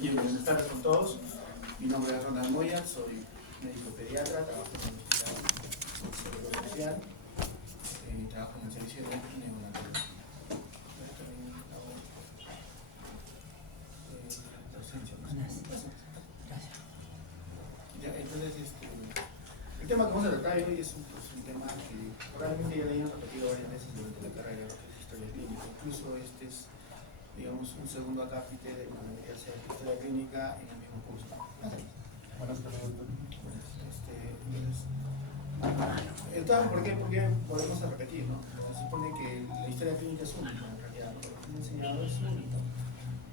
Bien, buenas tardes con todos. Mi nombre es Ronald Moya, soy médico pediatra, trabajo en el Hospital Social, trabajo en el servicio de neonatología. Docencia, ¿no? Ya, entonces, el tema que vamos a tratar hoy es un tema que probablemente ya lo hayan repetido varias veces durante la carrera, que es historia clínica. Incluso este es, digamos, un segundo acápite de lo que debería ser historia clínica en el mismo curso. Buenas tardes, doctor. ¿Por qué volvemos a repetir, no? Se supone que la historia clínica es única, en realidad, lo que nos han enseñado es único,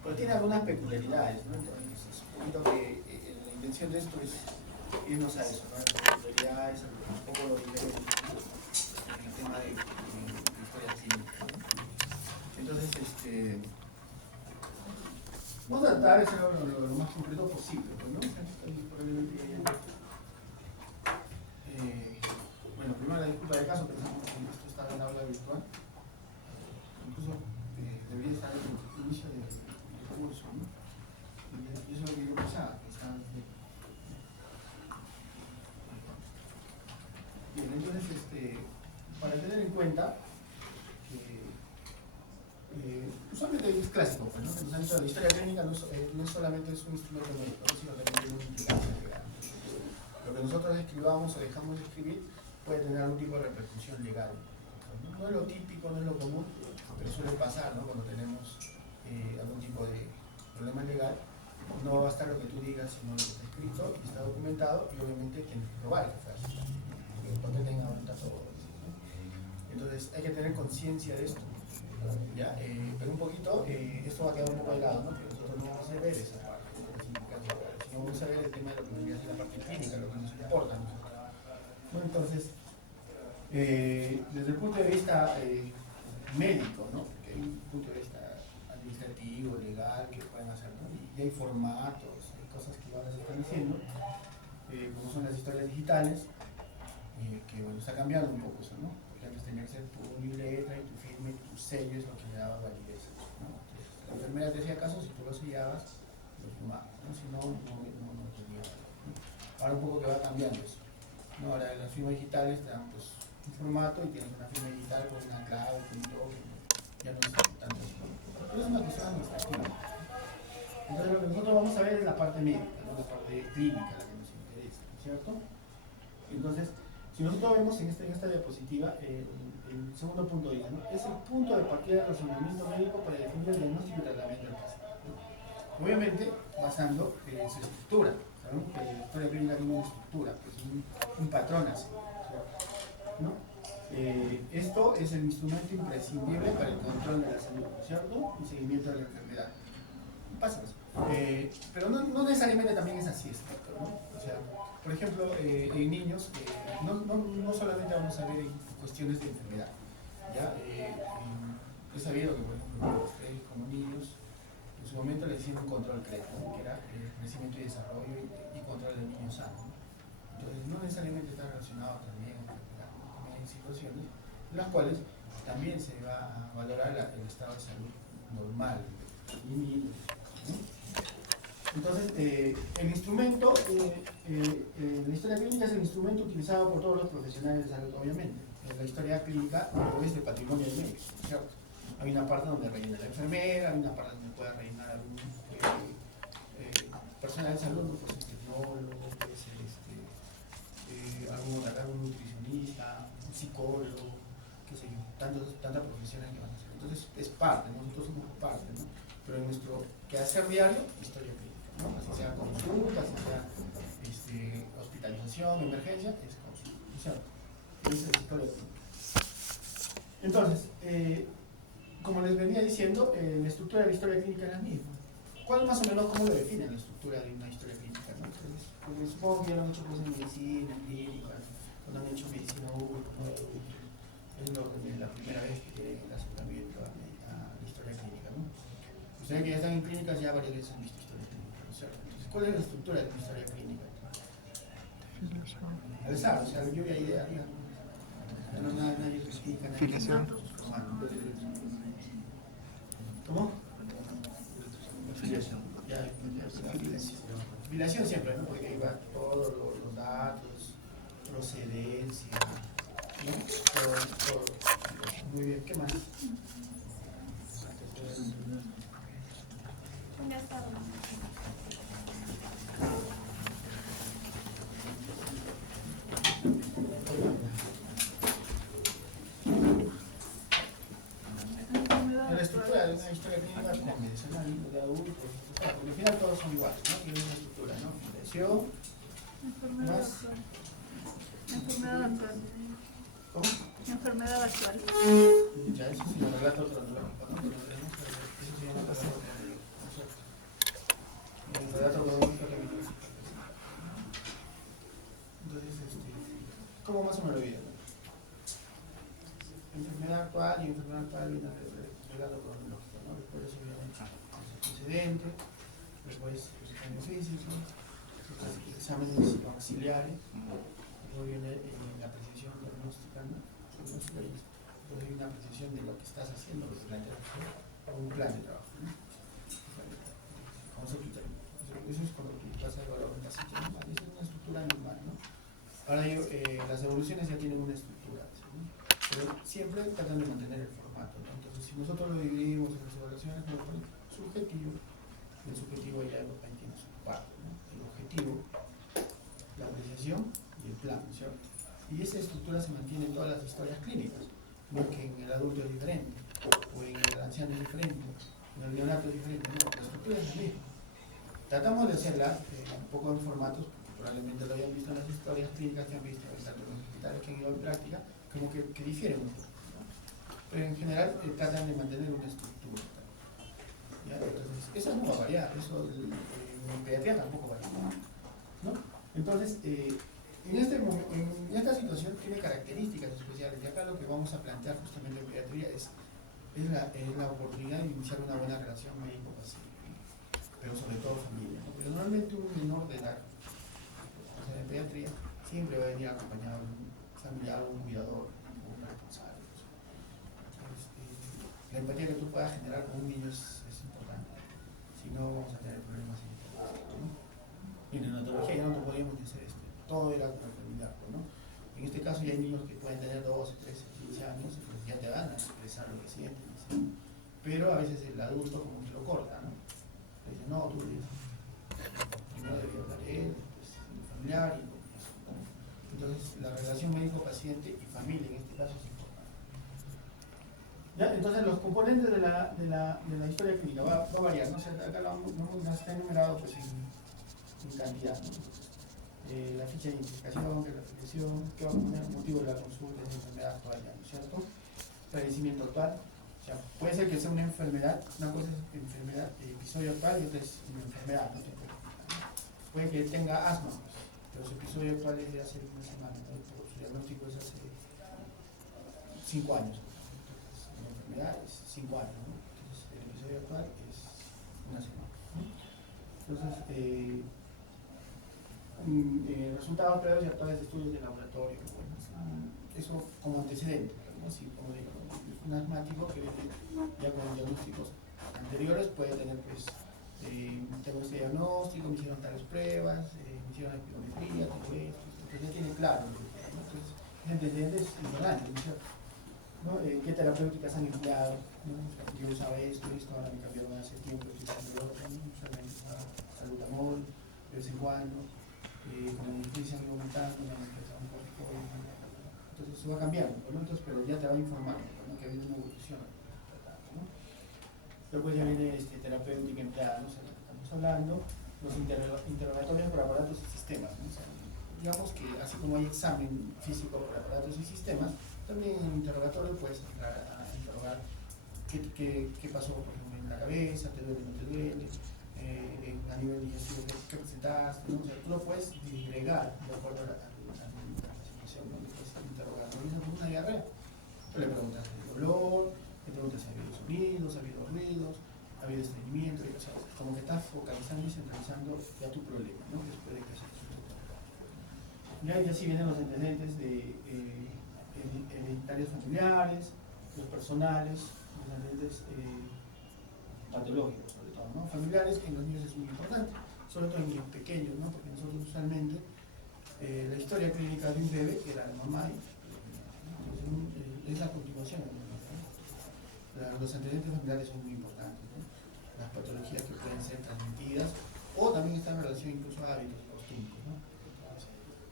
pero tiene algunas peculiaridades, ¿no? Entonces, es un poquito que la intención de esto es irnos a eso, ¿no? Las peculiaridades, un poco lo diferente, ¿no? En el tema de historia clínica, ¿no? Entonces, vamos a tratar de ser lo más concreto posible, ¿no? Probablemente bueno, primero la disculpa de caso, pensamos que esto está en aula virtual. Incluso debería estar en el inicio del curso, ¿no? Y eso es lo que yo pensaba, que está bien. Entonces, para tener en cuenta que usualmente es clásico, pues, ¿no? Que nos han dicho que la historia clínica no solamente es un instrumento médico, sino también tiene una implicancia legal. Lo que nosotros escribamos o dejamos de escribir puede tener algún tipo de repercusión legal. No es lo típico, no es lo común, pero suele pasar, ¿no? Cuando tenemos algún tipo de problema legal, no va a bastar lo que tú digas, sino lo que está escrito y está documentado, y obviamente tienes que probar que está así, que el papel tenga ahorita todo, ¿no? Entonces hay que tener conciencia de esto, ¿ya? Pero un poquito, esto va a quedar un poco de lado, ¿no? Porque nosotros no vamos a ver esa parte de las implicancias, sino vamos a ver el tema de lo que vendría a ser la parte clínica, lo que nos importa, ¿no? Entonces, desde el punto de vista médico, ¿no? Porque hay un punto de vista administrativo, legal, que pueden hacer, ¿no? Y hay formatos, hay cosas que ahora se están diciendo, como son las historias digitales, que bueno, está cambiando un poco eso, ¿no? Porque antes tenía que ser puño y letra y tu firma y tu sello es lo que le daba validez, ¿no? Entonces, la enfermera te hacía caso si tú lo sellabas, lo firmabas, ¿no? Si no, no tenía valor, ¿no? Ahora un poco que va cambiando eso, ¿no? Ahora las firmas digitales te dan pues un formato y tienes una firma digital con una clave, con un token, ya no es tanto, pero es una cuestión administrativa. Entonces lo que nosotros vamos a ver es la parte médica, ¿no? La parte clínica, la que nos interesa, ¿cierto? Entonces, si nosotros vemos en esta diapositiva, el segundo punto dice, ¿no? Es el punto de partida del razonamiento médico para definir el diagnóstico y tratamiento del paciente, ¿no? Obviamente basando su estructura, ¿no? Que la historia clínica tiene una estructura, pues un patrón así, ¿no? Esto es el instrumento imprescindible para el control de la salud, ¿cierto? Y seguimiento de la enfermedad. Pasa eso. Pero no necesariamente también es así, ¿no? O sea, por ejemplo, en niños, no solamente vamos a ver en cuestiones de enfermedad, ¿ya? He sabido que, por ejemplo, ustedes como niños, en su momento le decían un control CRET, ¿no? Que era crecimiento y desarrollo y control del niño sano, ¿no? Entonces, no necesariamente está relacionado también con enfermedad, ¿no? También hay situaciones en las cuales también se va a valorar el estado de salud normal del niño, ¿no? Entonces, el instrumento, la historia clínica es el instrumento utilizado por todos los profesionales de salud, obviamente. La historia clínica no es de patrimonio del médico, ¿cierto? Hay una parte donde rellena la enfermera, hay una parte donde puede rellenar algún personal de salud, pues un tecnólogo, puede ser algún nutricionista, un psicólogo, qué sé yo, tantas profesiones que van a hacer. Entonces, es parte, nosotros somos parte, ¿no? Pero en nuestro quehacer diario, historia clínica, ¿no? Así sea consulta, así sea hospitalización, emergencia, es consulta, ¿cierto? Esa es historia clínica. Entonces, como les venía diciendo, la estructura de la historia clínica es la misma. ¿Cuál más o menos cómo lo definen la estructura de una historia clínica, ¿no? Entonces, pues, supongo que ya lo han hecho cosas en medicina, en clínica, cuando han hecho medicina 1, es la primera vez que tienen el acercamiento a la historia clínica, ¿no? Ustedes que ya están en clínicas ya varias veces han visto historia clínica, ¿no es cierto? Entonces, ¿cuál es la estructura de una historia clínica? Al saber, o sea, yo voy a idea, digamos. No, nadie se explica, nadie Filiación. ¿Cómo? Filiación. Ya, filiación siempre, ¿no? Porque ahí va todos los datos, procedencia, ¿no? Todo. Muy bien, ¿qué más? Ya está. La estructura de una historia clínica convencional de adultos, porque al final todos son iguales, ¿no? Tienen una estructura, ¿no? Filiación, Enfermedad más. actual. Enfermedad actual. ¿Cómo? Enfermedad actual. Ya, eso sí, el relato cronológico, ¿no? Que lo tenemos, eso se llama relato cronológico. El relato cronológico también. Entonces, ¿cómo más o menos lo vida? Enfermedad actual y enfermedad actual viene del relato cronológico, ¿no? Después de eso viene el antecedente, después el examen físico, después exámenes auxiliares, luego viene la precisión diagnóstica, ¿no? Luego viene una precisión de lo que estás haciendo, de la interacción, o un plan de trabajo, ¿no? Con eso criterio. Eso es cuando tú vas a evaluar un paciente normal, eso es una estructura normal, ¿no? Ahora las evoluciones ya tienen una estructura, ¿sí? Pero siempre tratan de mantener el formato, ¿no? Entonces, si nosotros lo dividimos en las evaluaciones, nos ponen subjetivo, el subjetivo ya ahí tiene su parte, ¿no? El objetivo, la apreciación y el plan, ¿cierto? Y esa estructura se mantiene en todas las historias clínicas, no es que en el adulto es diferente, o en el anciano es diferente, en el neonato es diferente, no, la estructura es la misma. Tratamos de hacerla un poco en formatos, porque probablemente lo hayan visto en las historias clínicas que han visto, tanto en los hospitales que han ido en práctica, como que difieren un poco, ¿no? Pero en general tratan de mantener una estructura, ¿ya? Entonces, eso no va a variar, eso en pediatría tampoco varía, ¿no? Entonces, en esta situación tiene características especiales, y acá lo que vamos a plantear justamente en pediatría es la oportunidad de iniciar una buena relación médico-paciente, pero sobre todo familia, ¿no? Porque normalmente un menor de edad, o sea, en pediatría, siempre va a venir acompañado de un familiar o un cuidador o un responsable. La empatía que tú puedas generar con un niño es importante, si no vamos a tener problemas importantes, ¿no? Y en neonatología ya no te podríamos decir todo era con el familiar, ¿no? En este caso ya hay niños que pueden tener 12, 13, 15 años y pues ya te van a expresar lo que sienten, ¿sí? Pero a veces el adulto como que lo corta, ¿no? Dice, no, tú primero debería hablar él, pues, el familiar, y eso, ¿no? Entonces la relación médico-paciente y familia en este caso es importante. ¿Ya? Entonces los componentes de la historia clínica va a variar, ¿no? O sea, acá no está enumerado pues, en cantidad, ¿no? La ficha de identificación, de la afiliación, que va a poner el motivo de la consulta de enfermedad actual, ¿no es cierto? Padecimiento actual. O sea, puede ser que sea una enfermedad, una cosa es enfermedad, episodio actual y otra es una enfermedad, no te preocupes, ¿no? Puede que tenga asma, pero su episodio actual es de hace una semana, ¿no? Su diagnóstico es hace 5 años. Entonces, la enfermedad es 5 años, ¿no? Entonces, el episodio actual es una semana, ¿no? Entonces, resultados previos y actuales de estudios de laboratorio, bueno, eso como antecedente, ¿no? Si, como digo, un asmático que viene ya con diagnósticos anteriores puede tener, pues, tengo este diagnóstico, me hicieron tales pruebas, me hicieron espirometría, todo esto, entonces ya tiene claro, ¿no? Entonces, ese antecedente es importante, ¿no es cierto? ¿No? ¿Qué terapéuticas han empleado? ¿No? Yo usaba esto, ahora me cambiaron hace tiempo, estoy usando otro, ¿no? Usualmente usaba salbutamol, de vez en cuando. Como mi crisis ha ido aumentando, me han empezado un poco, entonces se va cambiando, ¿no? Entonces, pero ya te va informando, ¿no? Que ha habido una evolución, ¿no? Luego ya viene terapéutica empleada, ¿no? O sea, lo que estamos hablando, los interrogatorios por aparatos y sistemas, ¿no? O sea, digamos que así como hay examen físico por aparatos y sistemas, también en el interrogatorio puedes entrar a interrogar qué pasó, por ejemplo, en la cabeza, te duele, no te duele, a nivel digestivo que presentaste, ¿no? O sea, tú lo puedes disgregar de acuerdo a la situación, ¿no? Le puedes interrogar, ¿no? Una diarrea, tú le preguntas el dolor, le preguntas si ha habido sonidos, ha habido ruidos, ha habido estreñimiento, o sea, como que estás focalizando y centralizando ya tu problema, ¿no? Después de que se ya sí vienen los antecedentes de hereditarios familiares, los personales, los antecedentes patológicos sobre todo, ¿no? Familiares en los niños es muy importante, sobre todo en niños pequeños, ¿no? Porque nosotros usualmente la historia clínica de un bebé, que era la mamá, es la continuación, ¿no? Los antecedentes familiares son muy importantes, ¿no? Las patologías que pueden ser transmitidas, o también está en relación incluso a hábitos y costumbres, ¿no?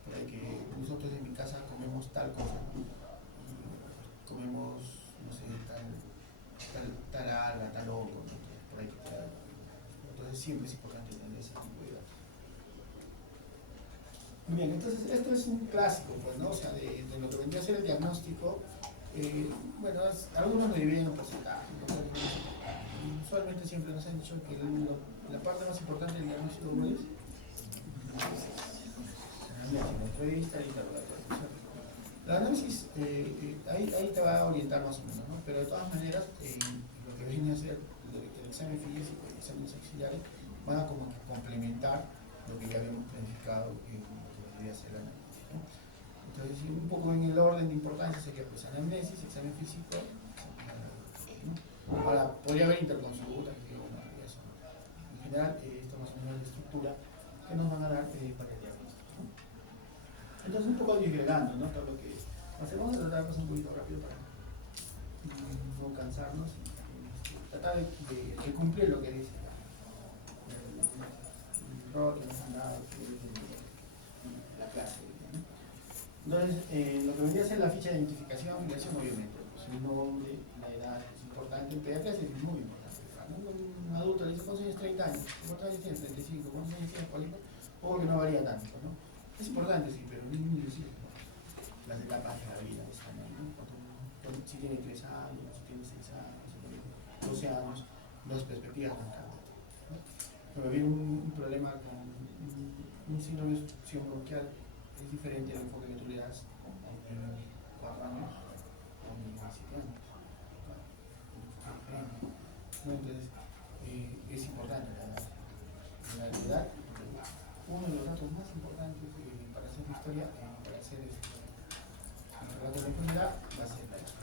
Por ahí que nosotros en mi casa comemos tal cosa, ¿no? Y comemos, no sé, tal alga, tal hongo, ¿no? Por ahí que tal. Entonces siempre es importante tener ese tipo de datos. Muy bien, entonces esto es un clásico, pues, ¿no? O sea, de lo que vendría a ser el diagnóstico. Bueno, algunos lo dividen en porcentajes, ¿no? Usualmente siempre nos han dicho que la parte más importante del diagnóstico es la entrevista y la análisis, ahí te va a orientar más o menos, ¿no? Pero de todas maneras, lo que viene a ser el examen físico y exámenes auxiliares van a como que complementar lo que ya habíamos planificado que debería ser la análisis, ¿no? Entonces, un poco en el orden de importancia sería pues anamnesis, examen físico, ¿no? Ahora, podría haber interconsulta, que bueno, eso. En general, esto más o menos es la estructura que nos van a dar para el diagnóstico, ¿no? Entonces, un poco disgregando, ¿no? Todo lo que hacemos, vamos a tratar de pasar un poquito rápido para no cansarnos y tratar de cumplir lo que dice el rol que nos han dado, la clase, ¿no? Entonces, lo que vendría a ser la ficha de identificación, afiliación, obviamente, pues el nombre, la edad es importante, en pediatría es muy importante. Un adulto le dice, ¿cuántos años? 30 años, ¿cuántos años tiene? 35, ¿cuántos años tiene? 40, o que no varía tanto, ¿no? Es importante, sí, pero no es muy difícil, ¿no? Las etapas de la vida están ahí, ¿no? Si tiene 3 años, si tiene 6 años, si tiene 12 años, las perspectivas van cambiando, ¿no? Pero viene un problema con un síndrome de obstrucción bronquial, es diferente al enfoque que tú le das a un niño de 4 años a un niño de 7 años. ¿No? Entonces, es importante la edad. Uno de los datos más importantes para hacer historia, para hacer el relato de la enfermedad, va a ser la edad.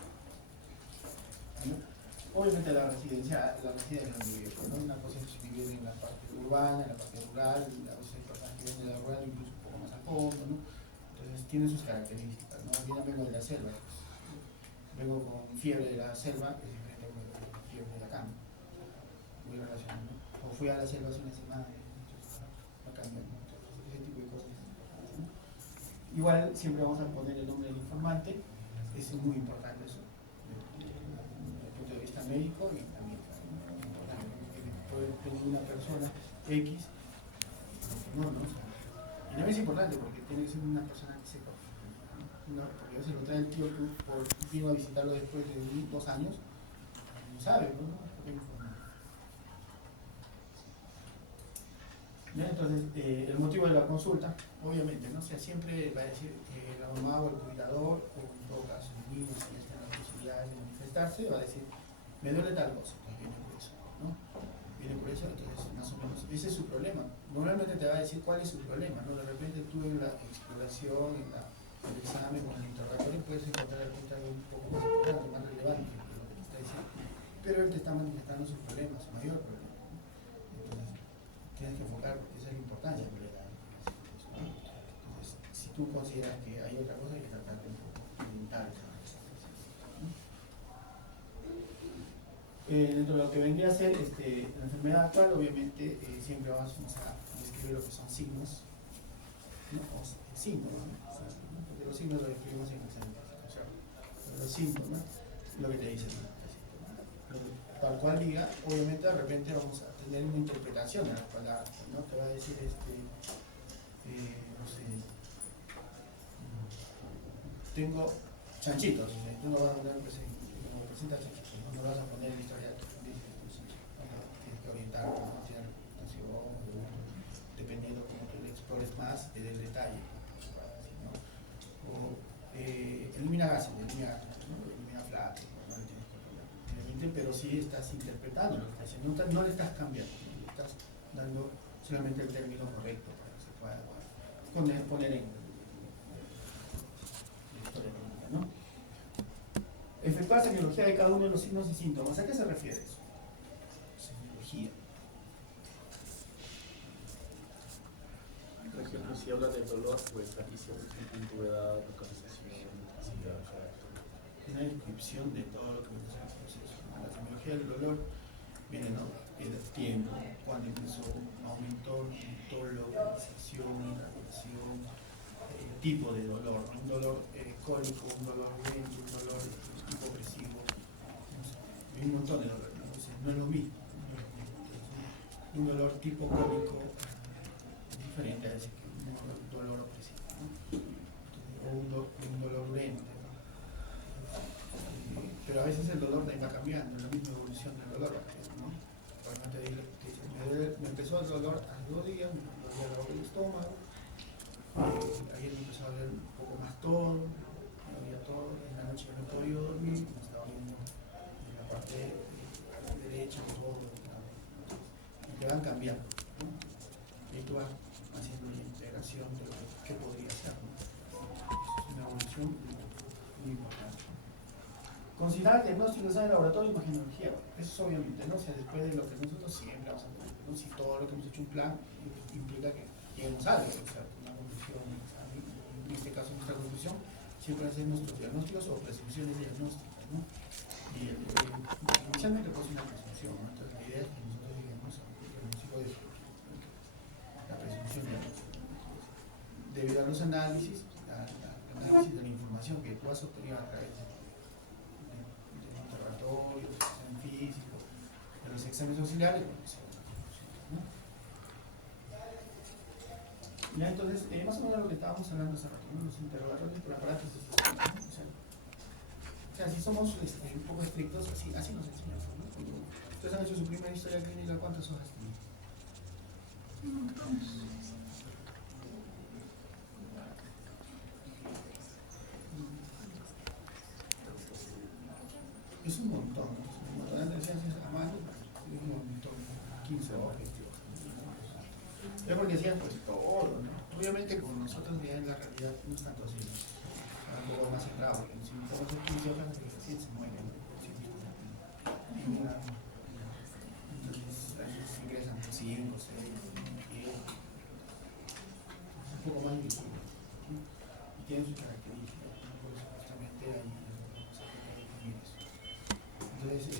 ¿No? Obviamente la residencia en donde vive, ¿no? Una cosa es vivir en la parte urbana, en la parte rural, a veces hay personas que viven de la rural incluso un poco más al fondo, ¿no? Entonces tiene sus características, ¿no? Yo vengo de la selva, vengo con fiebre de la selva, es diferente a fiebre de la cama, muy relacionado, ¿no? O fui a la selva hace una semana, no cambian, ¿no? Entonces, ese tipo de cosas, ¿no? Igual siempre vamos a poner el nombre del informante, es muy importante eso, desde el punto de vista médico y también, ¿no? Es importante, puede tener una persona X, no, ¿no? Y también es importante porque tiene que ser una persona que sepa, ¿no? Porque a veces lo trae el tío que vino a visitarlo después de 2 años, no sabe, ¿no? ¿Ya? Entonces, el motivo de la consulta, obviamente, ¿no? O sea, siempre va a decir que la mamá o el cuidador, o en todo caso el niño, si está en las posibilidades de manifestarse, va a decir, me duele tal cosa, entonces viene por eso, ¿no? Viene por eso, entonces más o menos, ese es su problema. Normalmente te va a decir cuál es su problema, ¿no? De repente tú en la exploración, en el examen o en el interrogatorio puedes encontrar algo un poco más importante, más relevante que lo que te está diciendo, pero él te está manifestando su problema, su mayor problema. Tienes que enfocar porque esa es la importancia que le da. Entonces, si tú consideras que hay otra cosa, hay que tratar de orientar esa cosa. Dentro de lo que vendría a ser la enfermedad actual, obviamente siempre vamos a describir lo que son signos, ¿no? O síntomas, ¿no? Porque los signos los describimos en el examen físico, pero los síntomas, lo que te dicen, tal cual diga, obviamente de repente vamos a tener una interpretación de las palabras, ¿no? Te va a decir, no sé, tengo chanchitos, tú no vas a poner presenta chanchitos, no vas a poner el historial, tienes que orientar cómo tiene la presentación, dependiendo cómo tú le explores más del detalle, ¿no? O elimina gases, elimina flatos, pero sí estás interpretando lo que estás haciendo, no le estás cambiando, le estás dando solamente el término correcto para que se pueda poner en la historia clínica, ¿no? Efectuar semiología de cada uno de los signos y síntomas. ¿A qué se refiere eso? Semiología. si habla de dolor, pues aquí se antigüedad, localización, intensidad, una descripción de todo lo que es el proceso. La semiología del dolor viene, ¿no? El tiempo, cuando empezó, aumentó, localización, graduación, el tipo de dolor, ¿no? Un dolor cólico, un dolor violento, un dolor tipo opresivo, no sé, hay un montón de dolores, ¿no? Entonces, no es lo mismo. Un dolor tipo cólico es diferente a ese que un dolor opresivo, ¿no? O un dolor urente, ¿no? Pero a veces el dolor va cambiando, es la misma evolución del dolor, ¿no? Cuando te dice, me empezó el dolor hace 2 días, me dolía el estómago, ayer me empezó a doler un poco más todo, me dolía todo, en la noche no he podido dormir, me estaba viendo en la parte derecha, todo, ¿no? Y te van cambiando, ¿no? Y tú vas haciendo una integración de lo que podría ser, ¿no? Es una evolución muy importante. Considerar el diagnóstico de laboratorio y imagenología, eso es obviamente, ¿no? O sea, después de lo que nosotros siempre vamos a hacer, ¿no? Si todo lo que hemos hecho un plan implica que lleguemos a algo, o sea, una conclusión, en este caso nuestra conclusión, siempre hacer nuestros diagnósticos o presunciones diagnósticas, ¿no? Y inicialmente pues una presunción, ¿no? Entonces la idea es que nosotros lleguemos a un diagnóstico de la presunción diagnóstica. Debido a los análisis, el análisis de la información que tú has obtenido a través de laboratorios, examen físico, de los exámenes auxiliares, bueno, ¿no? Ya entonces, más o menos lo que estábamos hablando hace rato, ¿no? Los interrogatorios por aparatos de sistema, ¿no? O sea, si somos un poco estrictos, así nos enseñan, ¿no? Cuando ustedes han hecho su primera historia clínica, ¿cuántas hojas tienen? Un montón. Es un montón, ¿no? Es un montón. Antes decían a mano, es un montón, 15 hojas. Es porque decían pues todo, ¿no? Obviamente con nosotros ya en la realidad no es tanto así, ¿no? Un poco más centrado, porque si todos esos 15 hojas de ejercicio se mueren, ¿no? Entonces a veces ingresan 5, 6, 10, un poco más difícil, ¿no? Y tienen sus características, ¿no? Porque supuestamente hay entonces,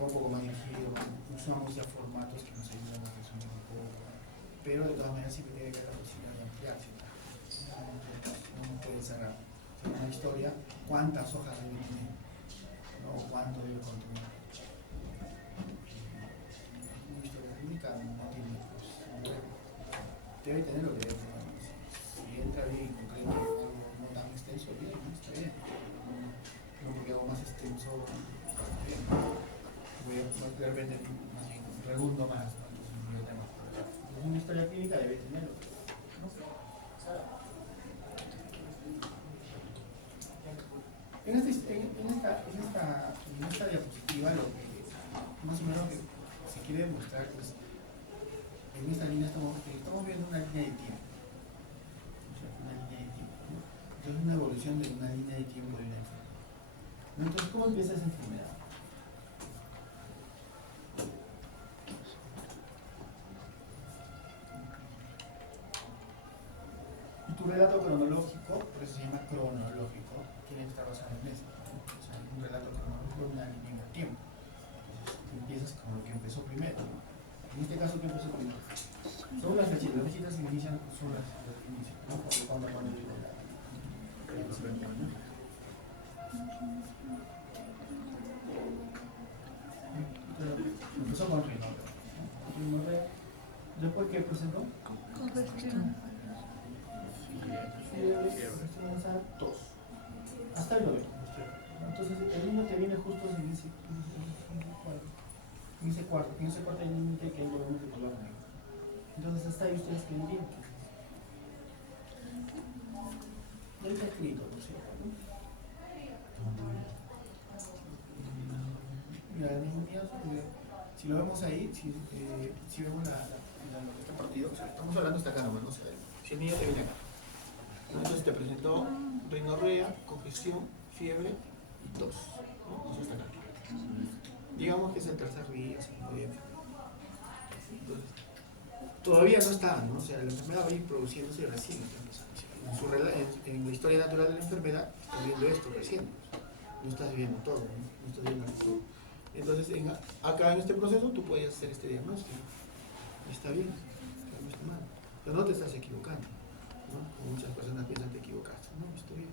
va un poco más dirigido, usamos ya formatos que nos ayudan a resumir un poco, pero de todas maneras siempre tiene que haber la posibilidad de ampliarse. Uno puede hacer una historia, cuántas hojas debe tener, ¿no? Cuánto debe contener. Una historia clínica no tiene, pues, debe tener lo que debe tener. Si entra bien y concreto, no tan extenso, bien, está bien. No porque hago más extenso, voy a de repente redundo más, ¿no? Entonces una historia clínica debe tenerlo, ¿no? En esta diapositiva lo que más o menos que se quiere demostrar es en esta línea estamos viendo una línea de tiempo, o sea, una línea de tiempo, ¿no? Entonces una evolución de una línea de tiempo de una enfermedad. Entonces, ¿cómo empieza esa enfermedad? Y tu relato cronológico, por eso se llama cronológico, tiene que estar basado en eso, ¿no? O sea, un relato cronológico es una línea de tiempo. Entonces, empiezas con lo que empezó primero, ¿no? En este caso, ¿qué empezó primero? Son las fechitas que inician, son las que inician, ¿no? Porque cuando yo digo la empezó con rinorrea. Después, ¿qué presentó? Congestión. Tos. Hasta el 9. Entonces, el límite viene justo en ese cuarto. En ese cuarto hay un límite que hay de color negro. Entonces, hasta ahí ustedes tienen bien. Ya está escrito, ¿no es cierto? Mira, si lo vemos ahí, si vemos este partido, o sea, estamos hablando hasta acá nomás, no sé, si el niño te viene acá. Entonces te presentó rinorrea, congestión, fiebre y tos, ¿no? Eso está acá. Digamos que es el tercer día, segundo día. Entonces, todavía no está, ¿no? O sea, la enfermedad va a ir produciéndose recién está empezando. En la historia natural de la enfermedad estás viendo esto recién, no estás viendo todo, no estás viendo todo. Entonces, acá en este proceso tú puedes hacer este diagnóstico. Está bien, no está mal, pero no te estás equivocando, ¿no? Como muchas personas piensan que te equivocaste, no, está bien.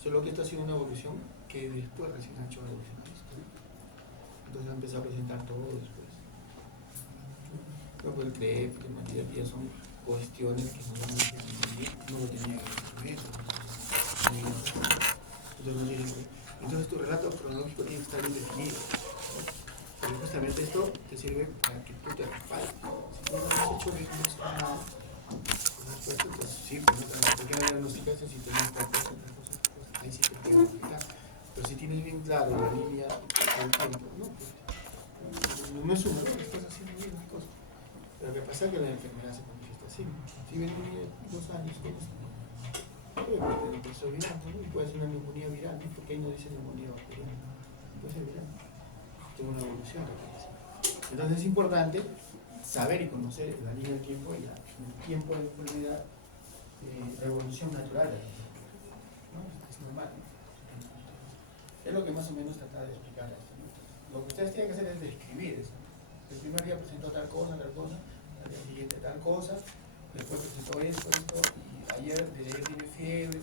Solo que está haciendo una evolución que después recién ha hecho evolucionar esto, ¿no? Entonces ha empezado a presentar todo después. Pero pues cree que en realidad ya son cuestiones que no lo tenía que ver. Entonces tu relato cronológico tiene que estar bien definido, ¿no? Porque justamente esto te sirve para que tú te respaldes. Si tú no has hecho bien, no has nada, pues sí, pues no te queda diagnosticar si tienes tal cosa, ahí sí te pueden afectar. Pero si tienes bien claro la línea del tiempo, no, pues no es un error, estás haciendo bien las cosas. Pero lo que pasa es que la enfermedad se manifiesta así. Si viene un niño de 2 años, puede tener un proceso viral, ¿no? Puede ser una neumonía viral, ¿no? Porque ahí no dice neumonía bacteriana, puede ser viral. Tiene una evolución. Entonces es importante saber y conocer la línea del tiempo y el tiempo de enfermedad, la evolución natural de la enfermedad, ¿no? Es normal, ¿no? Es lo que más o menos trata de explicar esto, ¿no? Lo que ustedes tienen que hacer es describir eso, ¿no? El primer día presentó tal cosa, al día siguiente tal cosa, después presentó esto, y desde ayer tiene fiebre,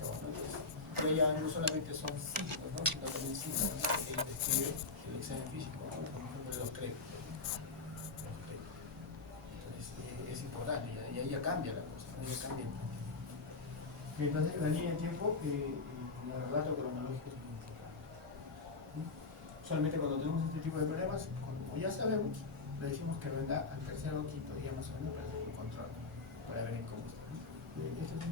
todo, ¿no? Entonces, ya no solamente son síntomas, ¿no? Sino también síntomas, ¿no? Que ellos describen el examen físico, ¿no? Por ejemplo, de los créditos, ¿no? Entonces, es importante, y ahí ya cambia la cosa, ¿no? Ya cambia el tiempo. Entonces, la línea de tiempo, el relato cronológico es muy importante, ¿no? Solamente cuando tenemos este tipo de problemas, como ya sabemos, le decimos que venga al tercer o quinto día más o menos para hacer un control, para ver cómo está, ¿no? Este es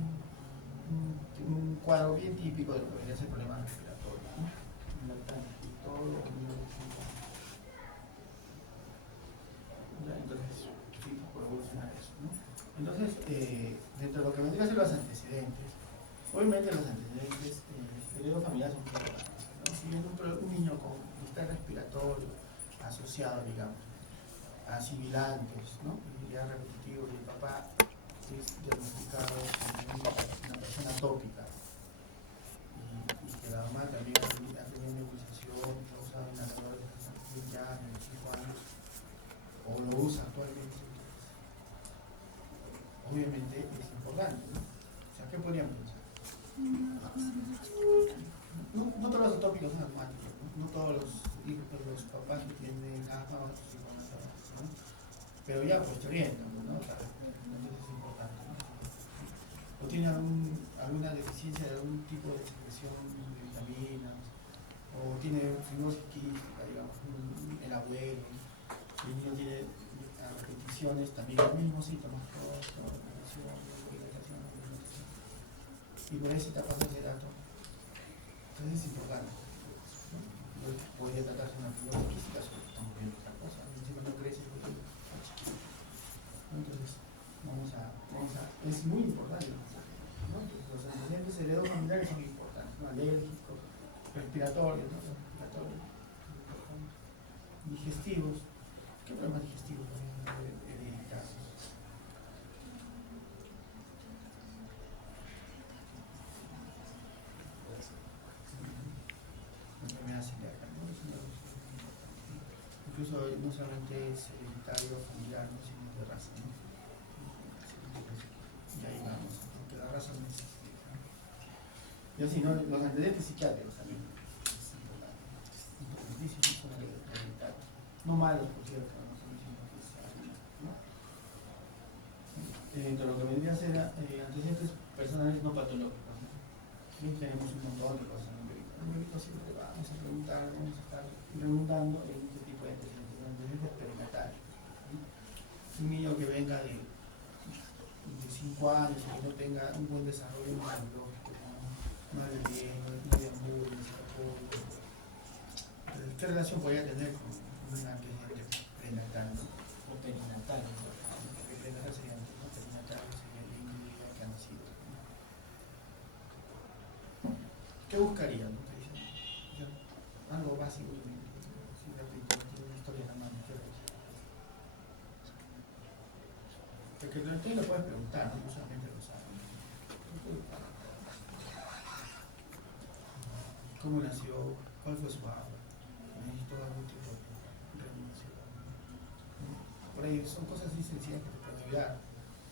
un cuadro bien típico de lo que debería ser problema respiratorio, ¿no? Entonces, sí, puede evolucionar eso, ¿no? Entonces, dentro de lo que vendría a ser los antecedentes, obviamente los antecedentes del heredo familiar son importantes, ¿no? Si viene un niño con distrés respiratorio asociado, digamos, a sibilantes, ¿no? Y ya repetitivo, y el papá es diagnosticado como una persona tópica, y que la mamá también ha tenido nebulización, ha usado inhaladores ya en los 5 años, o lo usa actualmente, obviamente es importante, ¿no? O sea, ¿qué podríamos pensar? No todos los atópicos son asmáticos, ¿no? No todos los papás que tienen asma van a sus hijos, ¿no? Pero ya pues te orientan, ¿no? O sea, entonces es importante, ¿no? O tiene alguna deficiencia de algún tipo de secreción de vitaminas, o tiene fibrosis quística, digamos, el abuelo, y el niño tiene a repeticiones también los mismos síntomas, y por eso está pasando ese dato. Entonces es importante, ¿no? Podría tratarse una fibrosis quística, solo que estamos viendo otra cosa, encima no crece, ¿no? Entonces es muy importante, ¿no? Los antecedentes heredofamiliares son importantes, ¿no? Alérgicos, respiratorios, ¿no? Digestivos. ¿Qué problemas digestivos también hereditarios? Enfermedad celíaca, ¿no? Incluso no solamente es hereditario familiar, ¿no? Sino de raza, ¿no? Y ahí vamos, porque la raza no existe, ¿no? Y así, ¿no? Los antecedentes psiquiátricos también es importante, importantísimos, son hereditarios. No malos, por cierto, no son diciendo que es así, ¿no? Dentro de lo que vendría a ser antecedentes personales no patológicos, ¿no? Y tenemos un montón de cosas en el médico siempre vamos a preguntar, vamos a estar preguntando en este tipo de antecedentes perinatales, ¿no? Un niño que venga de 5 años y que no tenga un buen desarrollo neurológico, no hable bien, no deambule, no se apoye. ¿Qué relación podría tener con un antecedente prenatal, ¿no? O perinatal, ¿no? Porque prenatal sería antes, ¿no? Perinatal sería el individuo que ha nacido, ¿no? ¿Qué buscaría, no? Algo básico, si repito, tiene una historia en la mano, ¿qué requiere? que tú le puedes preguntar, no solamente lo sabes. ¿Cómo nació? ¿Cuál fue su agua? ¿Necesitó algún tipo de rendición? Por ahí son cosas así sencillas que te pueden ayudar.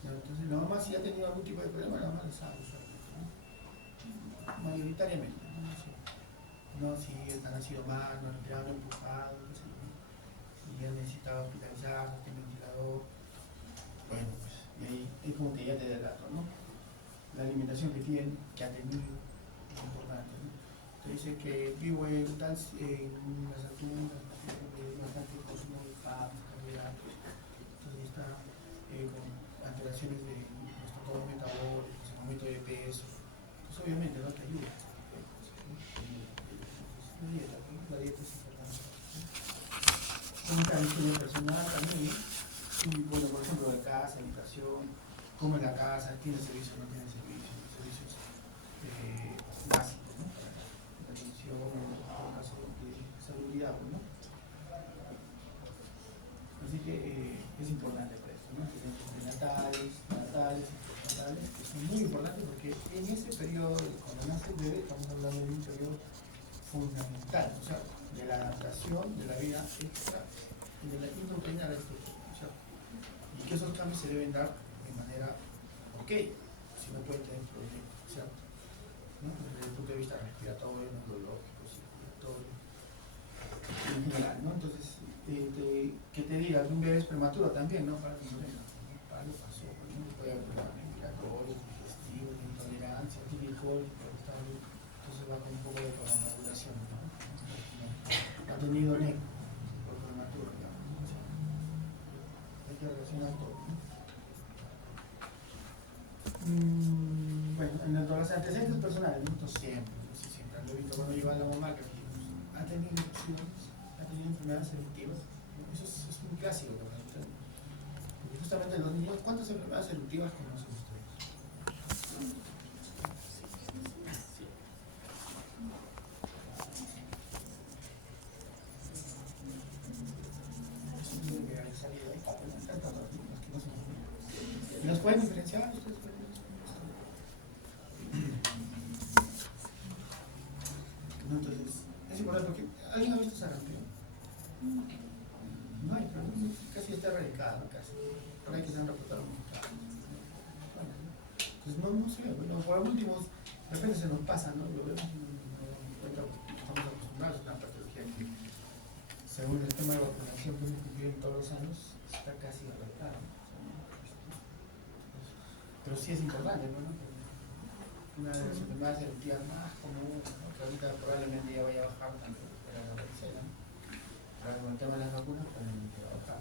¿No? Entonces, la mamá si ha tenido algún tipo de problema, la mamá lo sabe usualmente, ¿no? Mayoritariamente, ¿no? No, si ha nacido mal, no le han empujado, qué sé yo, si ha necesitado hospitalizar, tiene ventilador. Bueno, pues, y ahí como que ya te da el dato, ¿no? La alimentación que tiene, que ha tenido, es importante, ¿no? Te dice que vivo en las alturas, bastante consumo de carbohidratos, entonces está con alteraciones de nuestro todo metabólico, aumento de peso, pues obviamente no te ayuda. La dieta es importante. Un estudio personal también, bueno, por ejemplo, de casa, habitación, cómo en la casa, tiene servicio o no tiene servicio, servicios básicos, ¿no? Atención, en caso de seguridad, ¿no? Así que es importante para esto, ¿no? Prenatales, que son muy importantes porque en ese periodo, cuando nace el bebé, estamos hablando de un periodo fundamental, o sea, de la adaptación de la vida extra y de la intrauterina a la estructura, y que esos cambios se deben dar de manera ok, si no puede tener problemas, ¿cierto? ¿No? Desde el punto de vista respiratorio, neurológico, circulatorio, en general, ¿no? Entonces, que te diga que un bebé es prematuro también, ¿no? Para que no algo pasó, ¿no? Puede haber problemas respiratorios, digestivos, intolerancia, alcohol, entonces va con un poco de maduración, ¿no? Ha tenido NEC por prematuro, digamos, ¿no? O sea, hay que relacionar todo, ¿no? Bueno, en los antecedentes personales, ¿no? Entonces siempre, lo he visto cuando iba a la mamá que ha tenido infecciones, ha tenido enfermedades eruptivas, ¿no? Eso es un clásico, ¿no? Porque justamente los niños, ¿cuántas enfermedades eruptivas conocen ustedes? ¿Y nos pueden diferenciar ustedes? Entonces, es importante porque ¿alguien ha visto sarampión? No hay, pero casi está erradicado, casi. Por ahí que se han reportado muchos casos. Bueno, entonces no sé, bueno, por último, de repente se nos pasa, ¿no? Lo vemos, estamos acostumbrados a una patología que, según el tema de vacunación que hemos cumplido en todos los años, está casi erradicada, ¿no? Pero sí es importante, ¿no? Una de las enfermedades eruptivas más comunes, ¿no? Que ahorita probablemente ya vaya a bajar tanto para la varicela, ¿no? Ahora con el tema de las vacunas probablemente va a bajar.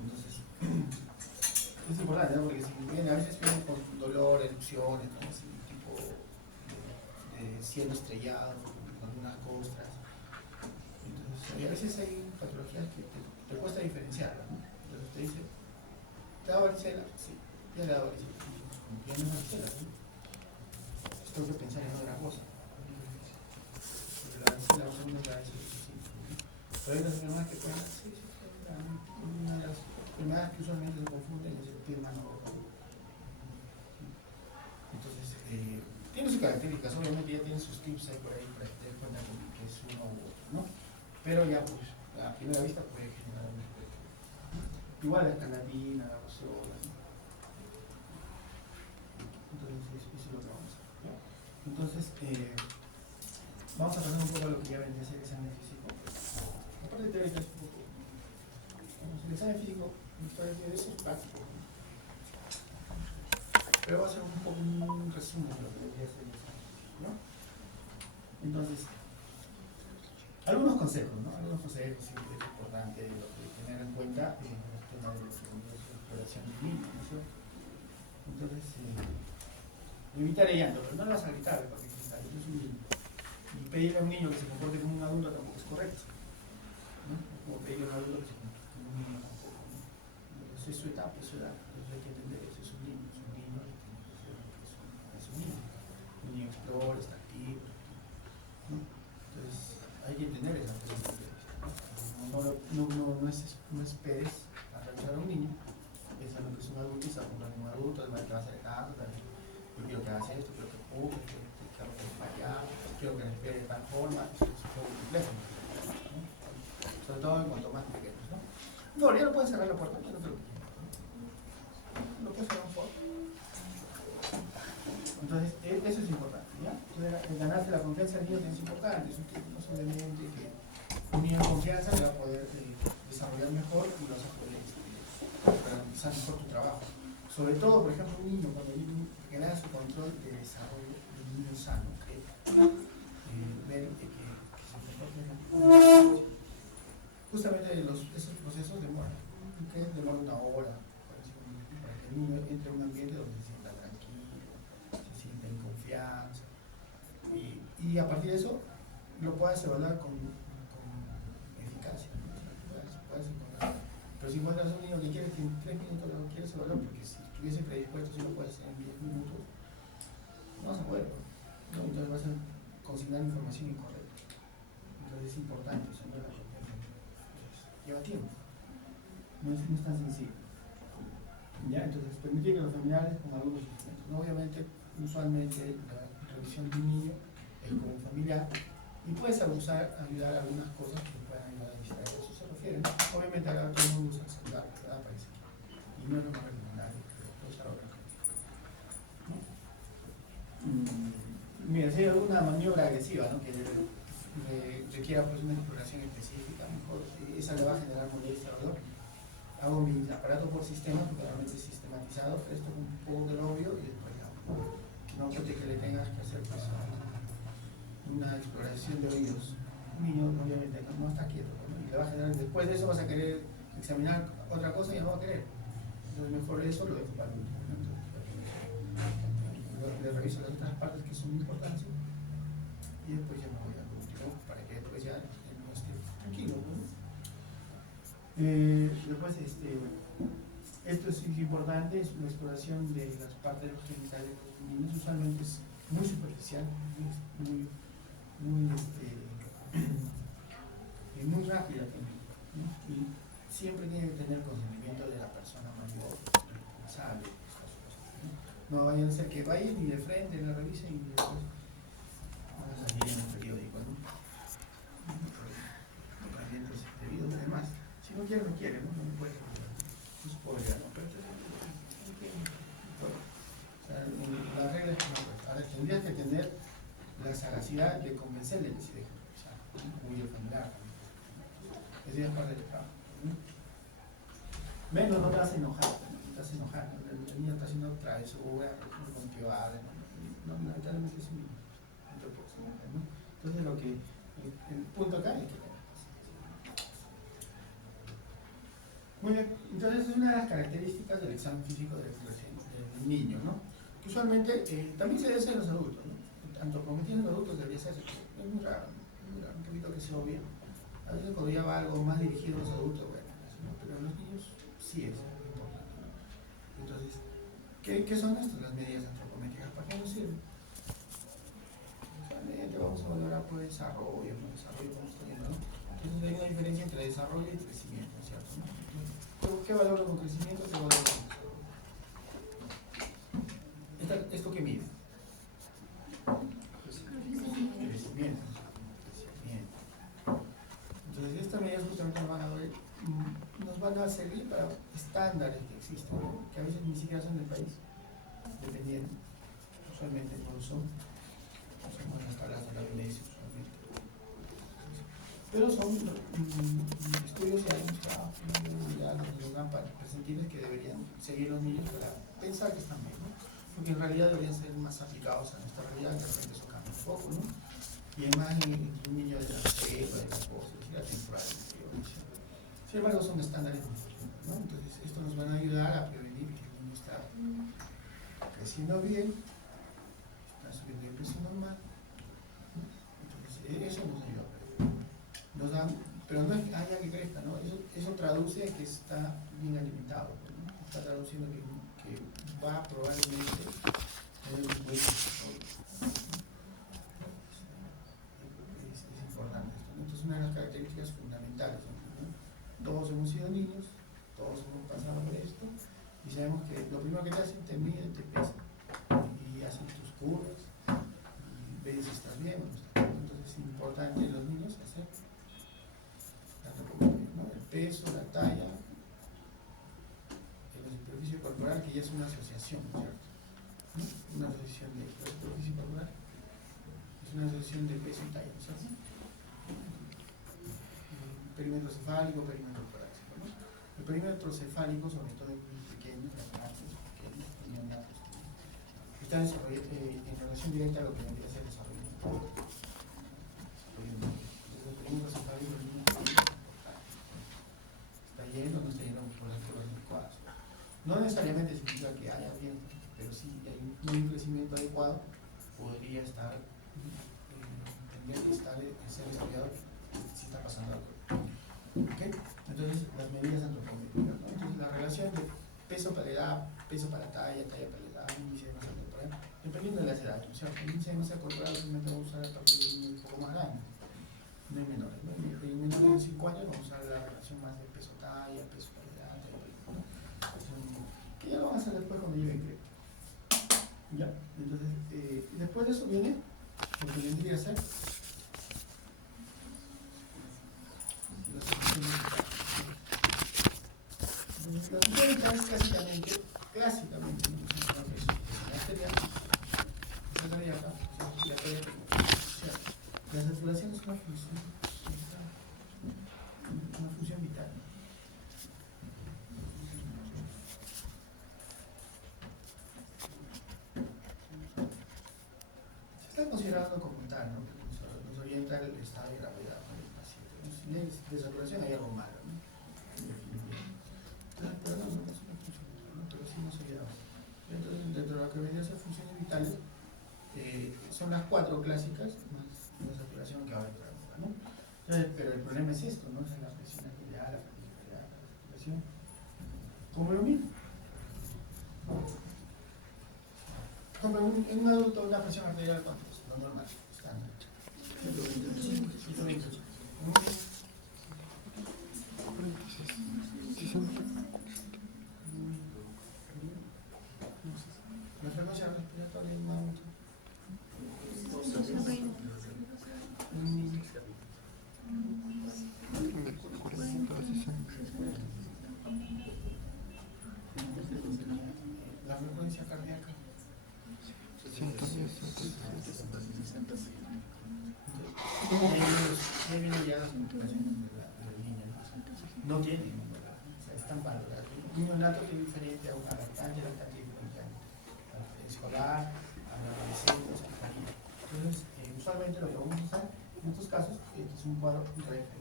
Entonces, es importante, ¿no? Porque si viene, a veces vienen con dolor, erupciones, ¿no? Así, tipo de cielo estrellado, con algunas costras. Entonces, y a veces hay patologías que te cuesta diferenciarlas, ¿no? Entonces te dice, ¿te da varicela? Sí, ya le da varicela. Ya no es varicela, ¿no? Tengo que pensar en otra cosa. La varicela, uno la dice, sí. Pero hay otras enfermedades que pueden, sí. Una de las enfermedades que usualmente se confunden es el pirma nodoso. Entonces, tiene sus características, obviamente ya tiene sus tips ahí por ahí para que te des cuenta que es uno u otro, ¿no? Pero ya, pues, a primera vista puede generar un efecto. Igual la escarlatina, la roseola, ¿no? Entonces, eso es lo que vamos a ver, ¿no? Entonces, vamos a pasar un poco a lo que ya vendría a ser el examen físico. Aparte de teoría, un poco. El examen físico, eso es práctico, ¿no? Pero va a ser un poco un resumen de lo que debería ser el examen físico, ¿no? Entonces, algunos consejos, ¿no? Algunos consejos siempre es importante lo que tener en cuenta en el tema de la exploración del niño, ¿no es cierto? Entonces, evitar el llanto, pero no lo vas a gritar porque es un niño. Y pedirle a un niño que se comporte como un adulto tampoco es correcto, ¿no? Como pedirle a un adulto que se comporte como un niño tampoco, ¿no? Entonces, es su etapa, es su edad, entonces hay que entender eso, es un niño, y tiene que ser es un niño. Un niño explora, está activo, ¿no? Entonces, hay que entender esa perspectiva, ¿no? No esperes a realizar a un niño pensando que es un adulto a comprar un adulto, además que va a hacer caso, yo quiero que hagas esto, quiero que ocupe, quiero que para allá, quiero que le espere de tal forma, eso es todo complejo, ¿no? Sobre todo en cuanto más pequeños, ¿no? No, ya no puedes cerrar la puerta, no te lo no puedes cerrar un poco. Entonces, eso es importante, ¿ya? Entonces, ganarse la confianza del niño es importante, es un tipo posiblemente que un niño de confianza le va a poder desarrollar mejor y vas a poder garantizar mejor tu trabajo. Sobre todo, por ejemplo, un niño, cuando gana su control de desarrollo de un niño sano, que ver que se comporte justamente esos procesos demoran, que demora una hora para que el niño entre en un ambiente donde se sienta tranquilo, se sienta en confianza, y a partir de eso lo puedas evaluar con eficacia, puedes encontrar. Pero si encuentras un niño que quiere que en 3 minutos lo quieres evaluar, porque si estuviese predispuesto, si lo puedes hacer en 10 minutos, no vas a poder, ¿no? Entonces vas a consignar información incorrecta. Entonces es importante, o sea, no la confianza. Lleva tiempo, no es tan sencillo. ¿Ya? Entonces, permitir que los familiares con algunos instrumentos. ¿No? Obviamente, usualmente la revisión de un niño es con un familiar y puedes ayudar a algunas cosas que puedan ayudar a distraer. Eso se refiere, ¿no? Obviamente, ahora todo el mundo usa el celular, ¿verdad? Parece que. Y no es lo más recomendable, pero usar otra cosa. ¿No? Mira, si hay alguna maniobra agresiva, ¿no? Que requiera pues, una exploración específica, mejor esa le va a generar molestia o dolor. Hago mi aparato por sistema, porque realmente es sistematizado, pero esto es un poco del obvio y después ya. No porque que le tengas que hacer pues, una exploración de oídos. Un niño obviamente no está quieto, ¿no? Y le va a generar, después de eso vas a querer examinar otra cosa y ya no va a querer. Entonces mejor eso lo dejo para el último, ¿no? Entonces, le reviso las otras partes que son importantes y después ya me voy al último para que después ya no esté tranquilo, ¿no? Después, esto es importante, es una exploración de las partes de los genitales de los niños, usualmente es muy superficial, muy rápida también, ¿no? Y siempre tiene que tener consentimiento de la persona mayor, responsable, estas cosas, ¿no? No vayan a ser que vayan y de frente la revisen y después van a salir en el periódico, ¿no? Pendientes debidos y demás. Si no quiere, no quiere, ¿no? No puede. No se podría, ¿no? Pero o sea, la regla es que no puede. Ahora tendrías que tener la sagacidad de convencerle que se deje revisar, muy el familiar. Eso ya es parte del trabajo, ¿no? Menos no te vas a enojar, ¿no? Te vas a enojar, ¿no? El niño está haciendo travesura, con que va, no, lamentablemente es un niño. ¿No? Entonces el punto acá es que muy bien, entonces es una de las características del examen físico del niño, ¿no? Que usualmente también se debe hacer en los adultos, ¿no? Tanto prometiendo los adultos debería ser, es muy raro, un poquito que se obvia. A veces cuando ya va algo más dirigido a los adultos, bueno, ¿no? Pero en los niños sí es importante, ¿no? Entonces, ¿qué son estas las medidas antropométricas? ¿Para qué nos sirven? Usualmente vamos a valorar por desarrollo, ¿no? Desarrollo como estoy viendo, ¿no? Entonces hay una diferencia entre desarrollo y crecimiento, ¿cierto? ¿No? ¿Qué valoro con crecimiento? ¿Qué valoro con desarrollo? ¿Esto qué mide? Crecimiento. Entonces estas medidas justamente nos van a servir para estándares que existen, ¿no? Que a veces ni siquiera son del país, dependiendo. Usualmente no lo son. Son buenas tablas de la violencia, usualmente. Pero son estudios que hay mostrado que nos dan para percentiles que deberían seguir los niños para pensar que están bien, ¿no? Porque en realidad deberían ser más aplicados a nuestra realidad, que de repente eso cambia un poco, ¿no? Y además en un niño de la selva, de la cosa, de la temporal, sin embargo son estándares, ¿no? Entonces esto nos van a ayudar a prevenir que el niño está creciendo bien, está subiendo el peso normal, ¿no? Entonces eso nos ayuda a prevenir. Nos dan, pero no es que haya que crezca, ¿no? Eso traduce que está bien alimentado, ¿no? Está traduciendo que va probablemente tener un buen desarrollo. Es importante esto, ¿no? Entonces es una de las características fundamentales, ¿no? Todos hemos sido niños, todos hemos pasado por esto y sabemos que lo primero que te hacen, te miden, te pesan y hacen tus curvas y ves si estás bien o no estás bien. Entonces es importante en los niños hacer ¿no? El peso, la talla, la superficie corporal, que ya es una asociación, ¿cierto? ¿No? Una asociación de la superficie corporal, es una asociación de peso y talla, ¿cierto? Perímetro cefálico, perímetro torácico, ¿no? El perímetro cefálico, sobre todo en niños pequeños, neonatos, está en relación directa a lo que vendría a ser el desarrollo. El perímetro cefálico está lleno, no está lleno por las cosas adecuadas. No necesariamente significa que haya bien, pero si hay un crecimiento adecuado, podría estar tendría que estar ser estudiado si está pasando algo. ¿Okay? Entonces, las medidas antropométricas, ¿no? Entonces, la relación de peso para edad, peso para talla, talla para edad, índice de masa corporal, dependiendo de las edades. O sea, el índice de masa corporal realmente vamos a usar a partir de un poco más grande, no hay menores. ¿No? En menores de 5 años vamos a usar la relación más de peso-talla, peso para edad, talla para edad, ¿no? Que ya lo van a hacer después cuando lleguen, creo. ¿Ya? Entonces, después de eso viene lo que vendría a ser los funciones clásicamente, la saturación es una función vital. Se está considerando como tal, ¿no? Nos orienta el estado de gravedad del paciente, ¿no? Si hay desaturación hay algo malo, ¿no? Pero no es una función vital, ¿no? Pero sí nos ayuda. Entonces, dentro de lo que vendría a ser funciones vitales, son las 4 clásicas, más la saturación que va a entrar ahora, ¿no? Entonces, pero el problema es esto, ¿no? Es la presión arterial, la frecuencia arterial, la saturación. Como lo mismo. Como en un adulto, una presión arterial, ¿cuánto es? Lo normal, estándar. 120. 120. La frecuencia respiratoria en un adulto. La frecuencia cardíaca. 110. Viene ya las complicaciones del niño, ¿no? No tienen, o sea, están valoradas. Un neonato es diferente a una lactancia escolar, a la adolescente, hospitalaria. Entonces, usualmente lo que vamos a usar en estos casos es un cuadro referente.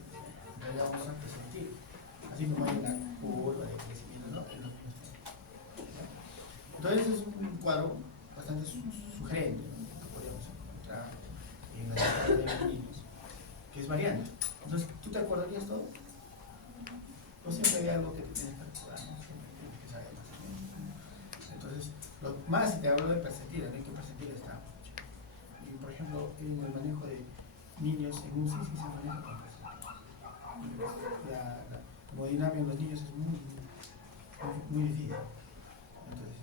En realidad vamos a presentir, así como hay una curva de crecimiento, ¿no? Entonces es un cuadro bastante sugerente, ¿no? Que podríamos encontrar en la escala de los niños, que es variante. Entonces, ¿tú te acordarías todo? No siempre hay algo que te tienes que acordar, ¿no? Siempre tienes que saber más o menos. Entonces, más si te hablo de percentil, el que percentil está mucho. Y por ejemplo, en el manejo de niños en UCI sí se maneja con percentil. La hemodinámica en los niños es muy difícil. Entonces,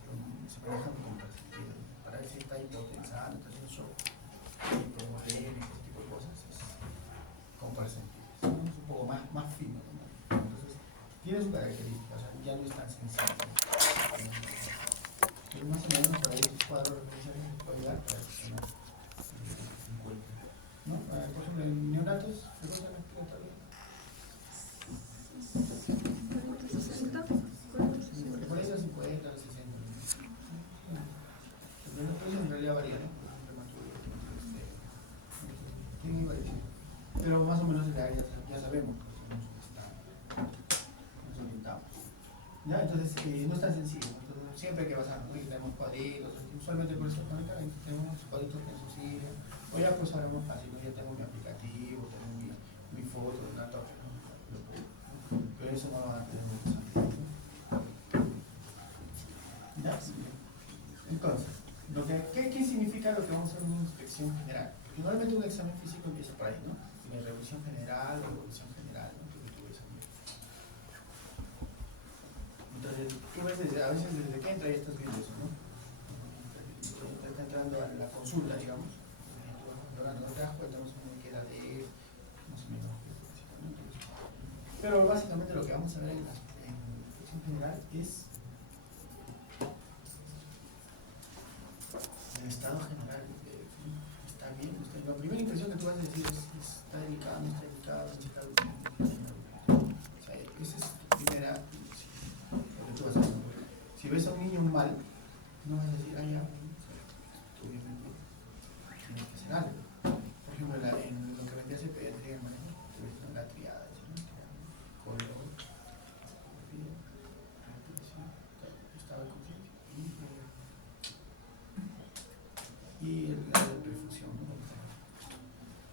se manejan con percentil. Para ver si está hipotensado, entonces eso, hipogénese, ese tipo de cosas, es con percentil. Es un poco más fino, ¿no? Entonces, tiene su característica, o sea, ya no es tan sencillo. Pero más o menos por ahí los cuadros referenciales les puede ayudar para que se encuentren, ¿no? Por ejemplo, en neonatos, ¿qué cosa respiratoria? 60. Por eso 50 o 60. Bueno, el precio en realidad varía, ¿no? Tiene muy parecido. Pero más o menos en la área ya sabemos, nos orientamos. ¿Ya? Entonces, no es tan sencillo. Entonces, siempre que vas a ver que tenemos cuadritos, usualmente por eso tenemos cuadritos que nos auxilian. O ya pues ahora es más fácil, ¿no? Ya tengo mi aplicativo, tengo mi foto de una torre, ¿no? Pero eso no lo van a tener muy fácil, ¿no? ¿Ya? Entonces, ¿qué significa lo que vamos a hacer en una inspección general? Porque normalmente un examen físico empieza por ahí, ¿no? Tiene revisión general o revisión general, ¿no? Entonces, tú ves a veces desde que entra ya estás viendo eso, ¿no? Te está entrando a la consulta, digamos. Ahora no te das cuenta, más o menos qué edad es, más o menos. Pero básicamente lo que vamos a ver en infección general es el estado general. Está bien, la primera impresión que tú vas a decir es está delicado, no está delicado, está delicado. O sea, esa es tu primera lo que tú vas a hacer. Si ves a un niño mal, no vas a decir, ya, obviamente tienes que hacer algo. Por ejemplo, en lo que vendría a ser pediatría, la triada, color, estado de conciencia y la perfusión, ¿no?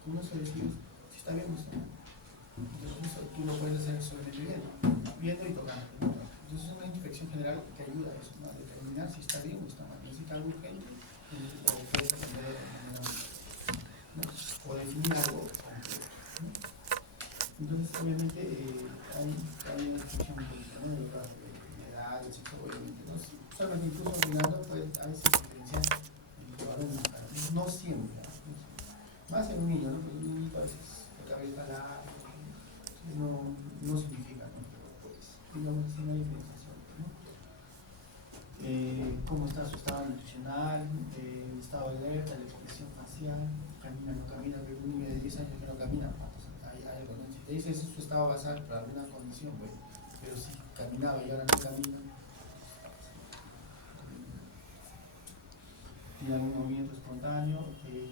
Uno se decide si está bien o no está bien. Entonces eso tú lo puedes hacer solamente viendo y tocando. Entonces es una inspección general que ayuda a eso, ¿no? A determinar si está bien o está mal. Necesita algo urgente o puedes atender de manera, ¿no? O definir algo concreto, ¿no? Entonces obviamente hay una inspección ¿no? de edad, de sexo, obviamente, ¿no? Solamente incluso mirando puedes a veces diferenciar no siempre, ¿no? Más en un niño, ¿no? Porque un niño a veces la cabeza larga, no significa, ¿no? Pero pues, digamos que sí hay diferenciación, ¿no? Cómo está su estado nutricional, el estado de alerta, la expresión facial, camina, no camina, que un niño de 10 años que no camina, pues, hay algo, ¿no? Si te dices su estado basal por alguna condición, pues, pero si caminaba y ahora no camina, tiene algún movimiento espontáneo,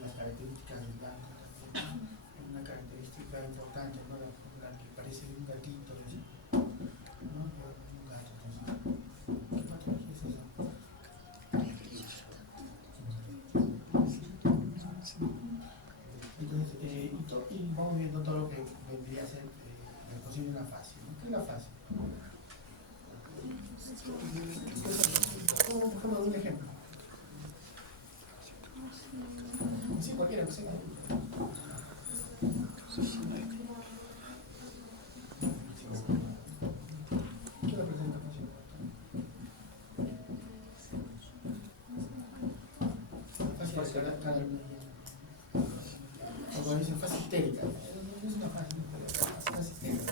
las características del blanco también, una característica importante, ¿no? La que parece un gatito, ¿no? Un gato, ¿qué patología es esa? Entonces, y vamos viendo todo lo que vendría a ser posible una fase, ¿no? ¿Qué es la fase? Por ejemplo, un ejemplo. Sí, cualquiera, que sea. ¿Qué representa fase? O cuando dicen fase histérica, no es una fase histérica.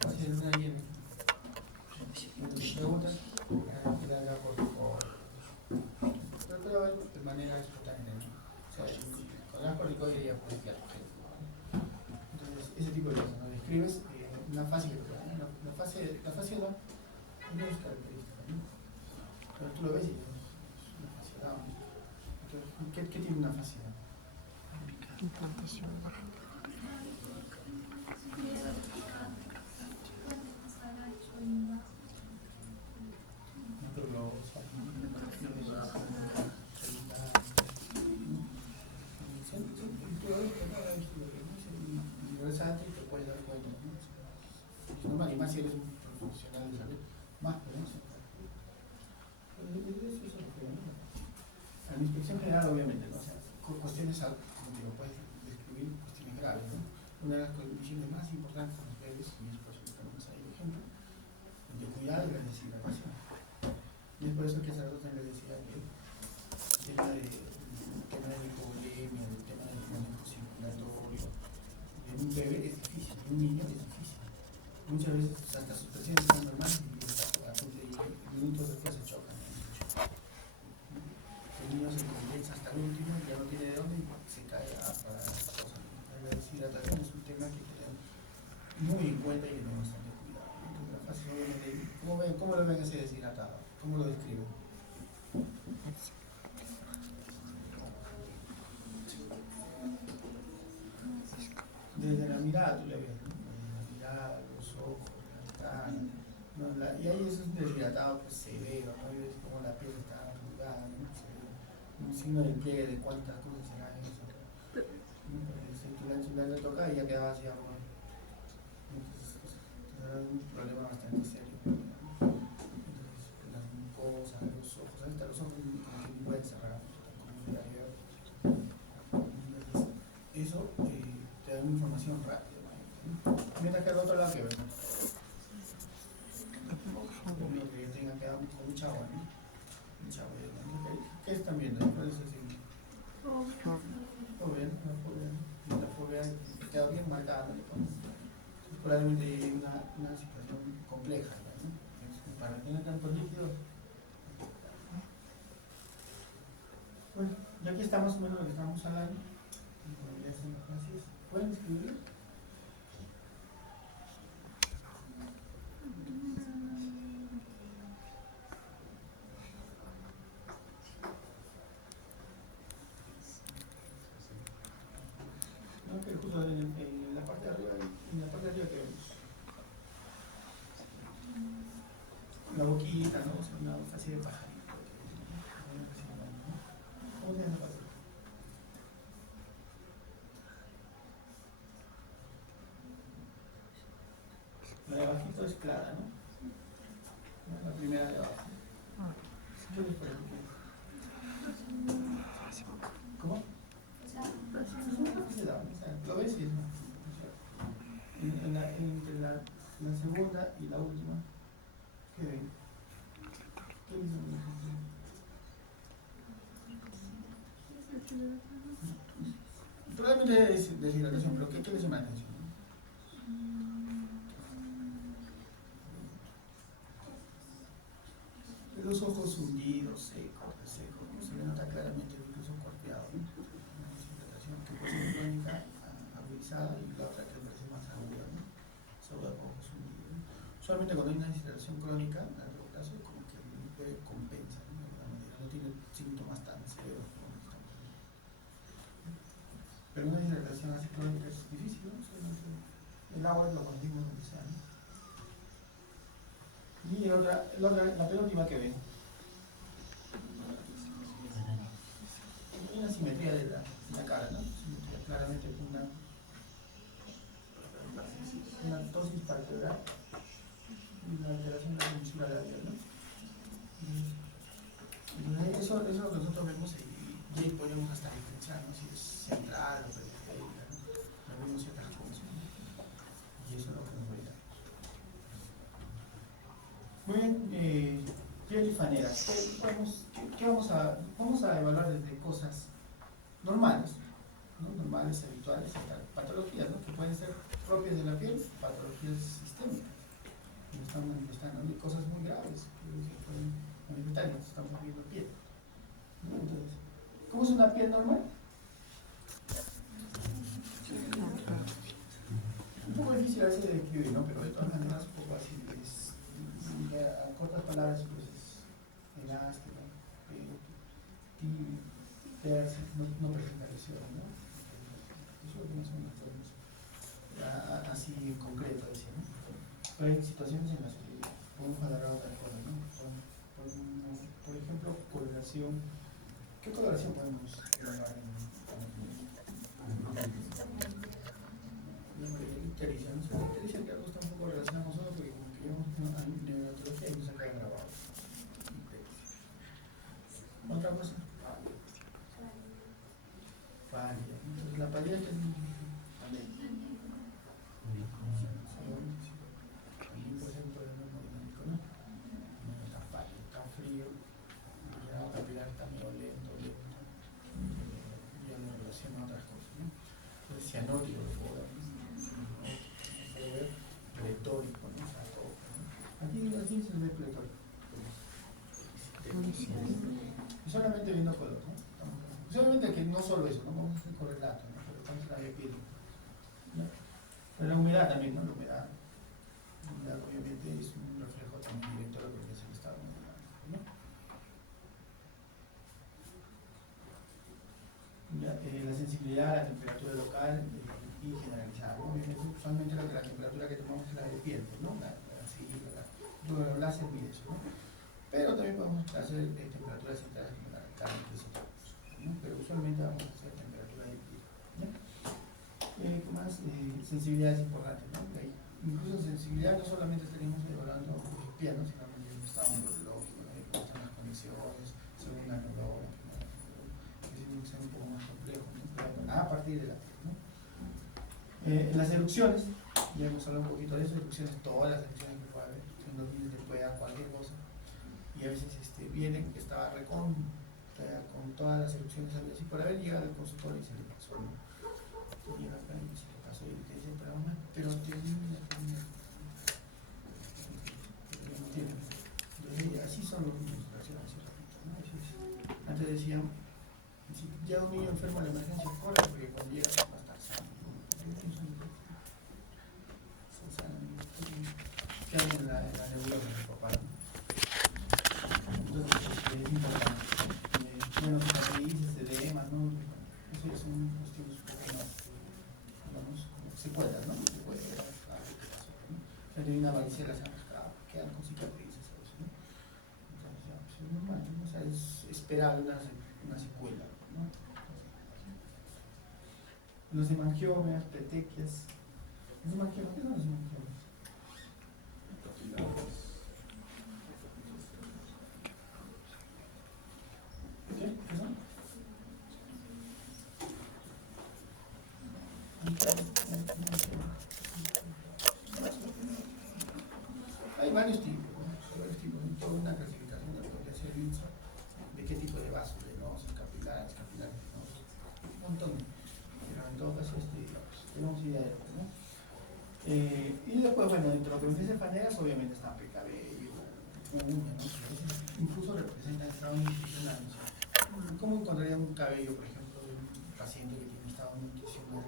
Fase de una hiena. Preguntas, pero de manera espontánea, ¿no? O sea, con las corticoides ya puedes quedar gente. Entonces, ese tipo de cosas, ¿no? Describes una fase que la fase da unas características, ¿no? Pero tú lo ves y es una fase da. ¿Qué tiene una fase da? Implantación. Y te puedes dar cuenta, ¿no? Es normal, y más si eres un profesional de salud, más podemos. Eso es lo que ¿no? A la inspección general, obviamente, ¿no? O sea, cuestiones, como te lo puedes describir, cuestiones graves, ¿no? Una de las condiciones más importantes de los bebés, y es por eso que tenemos ahí el ejemplo, de cuidado y la deshidratación. Y es por eso que sacerdote les decía que el tema de hipovolemia, el tema del manejo circulatorio, en un bebé es difícil, en un niño es difícil. Muchas veces hasta sus presiones están normales y a punto de minutos después se chocan. El niño se condensa hasta el último, ya no tiene de dónde y se cae para las cosas. La deshidratación es un tema que tenemos muy en cuenta y tenemos bastante cuidado. Entonces, la fase obviamente, ¿cómo lo ven ese deshidratado? ¿Cómo lo describen? Desde la mirada tú le ves, ¿no? La mirada, los ojos, la cara, ¿no? Y ahí es un deshidratado pues, severo, ¿no? Y ves como la piel está arrugada, ¿no? Un signo de pliegue de cuántas cosas será eso. Si la toca y ya quedaba así algo. Entonces, era un problema bastante serio. Entonces, las mucosas, los ojos, hasta los ojos como que pueden cerrar, como muy abiertos. Entonces, eso te da una información rápida. Mientras que al otro lado que vemos. mucha agua, ¿no? Mucha agua. ¿Qué están viendo? ¿Cuál es el signo? Fobia, la fobia. La fobia queda bien marcada, ¿no? Probablemente hay una situación compleja, ¿no? Para tener tanto líquido. Bueno, ya que está más o menos lo que estamos hablando, ¿pueden escribirlo? No, que justo en la parte de arriba, en la parte de arriba que vemos. La boquita, ¿no? O sea, una especie de pajarito. ¿Cómo se llama la parte? La de abajito es clara, ¿no? La primera de abajo. Yo les parece que... ¿Cómo? Es una propiedad, o sea, lo ves y es más. Entre la segunda y la última, ¿qué ven? ¿Qué ven? Probablemente es deshidratación, pero ¿qué les llama la atención? Los ojos hundidos, secos, ¿no? Se le nota claramente incluso corteado, ¿no? Una deshidratación que puede ser crónica, agudizada, y la otra que parece más aguda, ¿no? Aguda con ojos hundidos, ¿no? Solamente cuando hay una deshidratación crónica, a largo plazo, como que compensa, ¿no? De alguna manera, no tiene síntomas tan severos como estamos viendo. Pero una deshidratación así crónica es difícil, ¿no? Solamente el agua es lo conseguimos donde sea, ¿no? Y la penúltima que ven. Hay una simetría de la cara, ¿no? Simetría, claramente una tosis palpebral y una alteración de la tonsura labial, ¿no? Entonces, eso es lo que nosotros vemos y ahí podemos hasta diferenciar, ¿no? Si es central o periférica, ¿no? Lo vemos ciertas cosas, ¿no? Y eso es lo que nos brinda. Muy bien, piel y faneras. ¿Qué vamos a evaluar desde cosas normales, ¿no? Normales, habituales, hasta patologías, ¿no? Que pueden ser propias de la piel, patologías sistémicas, que están manifestando, ¿no? Cosas muy graves que se pueden manifestar y estamos viendo piel, ¿no? Entonces, ¿cómo es una piel normal? Un poco difícil a veces de describir, ¿no? Pero de todas maneras un poco así es, a cortas palabras, pues es elástica, no presenta lesiones, ¿no? Eso no son las formas así en concreto, decir, ¿no? Pero hay situaciones en las que podemos agarrar otra cosa, ¿no? Por ejemplo, coloración. ¿Qué coloración podemos evaluar en ictericia? No sé, la ictericia que algo está un poco relacionado con nosotros porque como que llevamos a neonatología y nos ha quedado grabado. ¿Otra cosa? Pálida. Entonces la pálida es cianótico, lo puedo ver, pletórico, ¿no? O sea, todo, ¿no? Aquí se ve pletórico. Y solamente viendo color, ¿no? Solamente que no solo eso, ¿no? Vamos a hacer correlato, ¿no? Pero estamos en la de piel, ¿no? Pero la humedad también, ¿no? La humedad obviamente es un reflejo también directo de lo que es el estado humedad, ¿no? La sensibilidad a la temperatura local y generalizada. Obviamente, usualmente la temperatura que tomamos es la de piel, ¿no? Los láser mide eso, ¿no? Pero también podemos hacer temperaturas centrales como la carne, que es otra cosa, ¿no? Pero usualmente vamos a hacer temperatura de piel, ¿no? ¿Qué más? Sensibilidad es importante, ¿no? Incluso sensibilidad no solamente estaríamos evaluando piel, ¿no? Sino también el estado neurológico, ¿no? Cómo están las conexiones, segunda neurona, que es un poco más complejo, ¿no? A partir de la piel, ¿no? Las erupciones, ya hemos hablado un poquito de eso, erupciones, todas las erupciones que puede haber, en los niños de cualquier cosa, y y a veces vienen que estaba con todas las erupciones habidas y por haber llegado al consultorio y se le pasó, ¿no? Llega acá y se le pasó y te dice, pero termina. Entonces, así son los niños, ¿no? Antes decían, si ya un niño enfermo en la emergencia, corre porque cuando llega va a estar sano. Son sanos, quedan en la nebulosa de papá. Entonces, es importante. Menos cicatrices, edemas, ¿no? Eso ya son cuestiones un poco más, digamos, como secuelas, ¿no? Secuelas, ¿no? O sea, tiene una varicela, quedan con cicatrices, ¿no? Entonces, ya, pues es normal, ¿no? O sea, es esperable una secuela, ¿no? Los hemangiomas, petequias. Los hemangiomas, ¿qué son los hemangiomas? ¿Qué son? Hay varios tipos, ¿no? Hay toda una clasificación de lo que hace el INSA, de qué tipo de vasos, venosos, capilares, venosos, un montón. Pero en todo caso, tenemos idea de eso, ¿no? Y después, bueno, dentro de lo que me faneras, obviamente están precabello, uñas, ¿no? Incluso representan estado nutricional. ¿Cómo encontraría un cabello, por ejemplo, de un paciente que tiene estado nutricional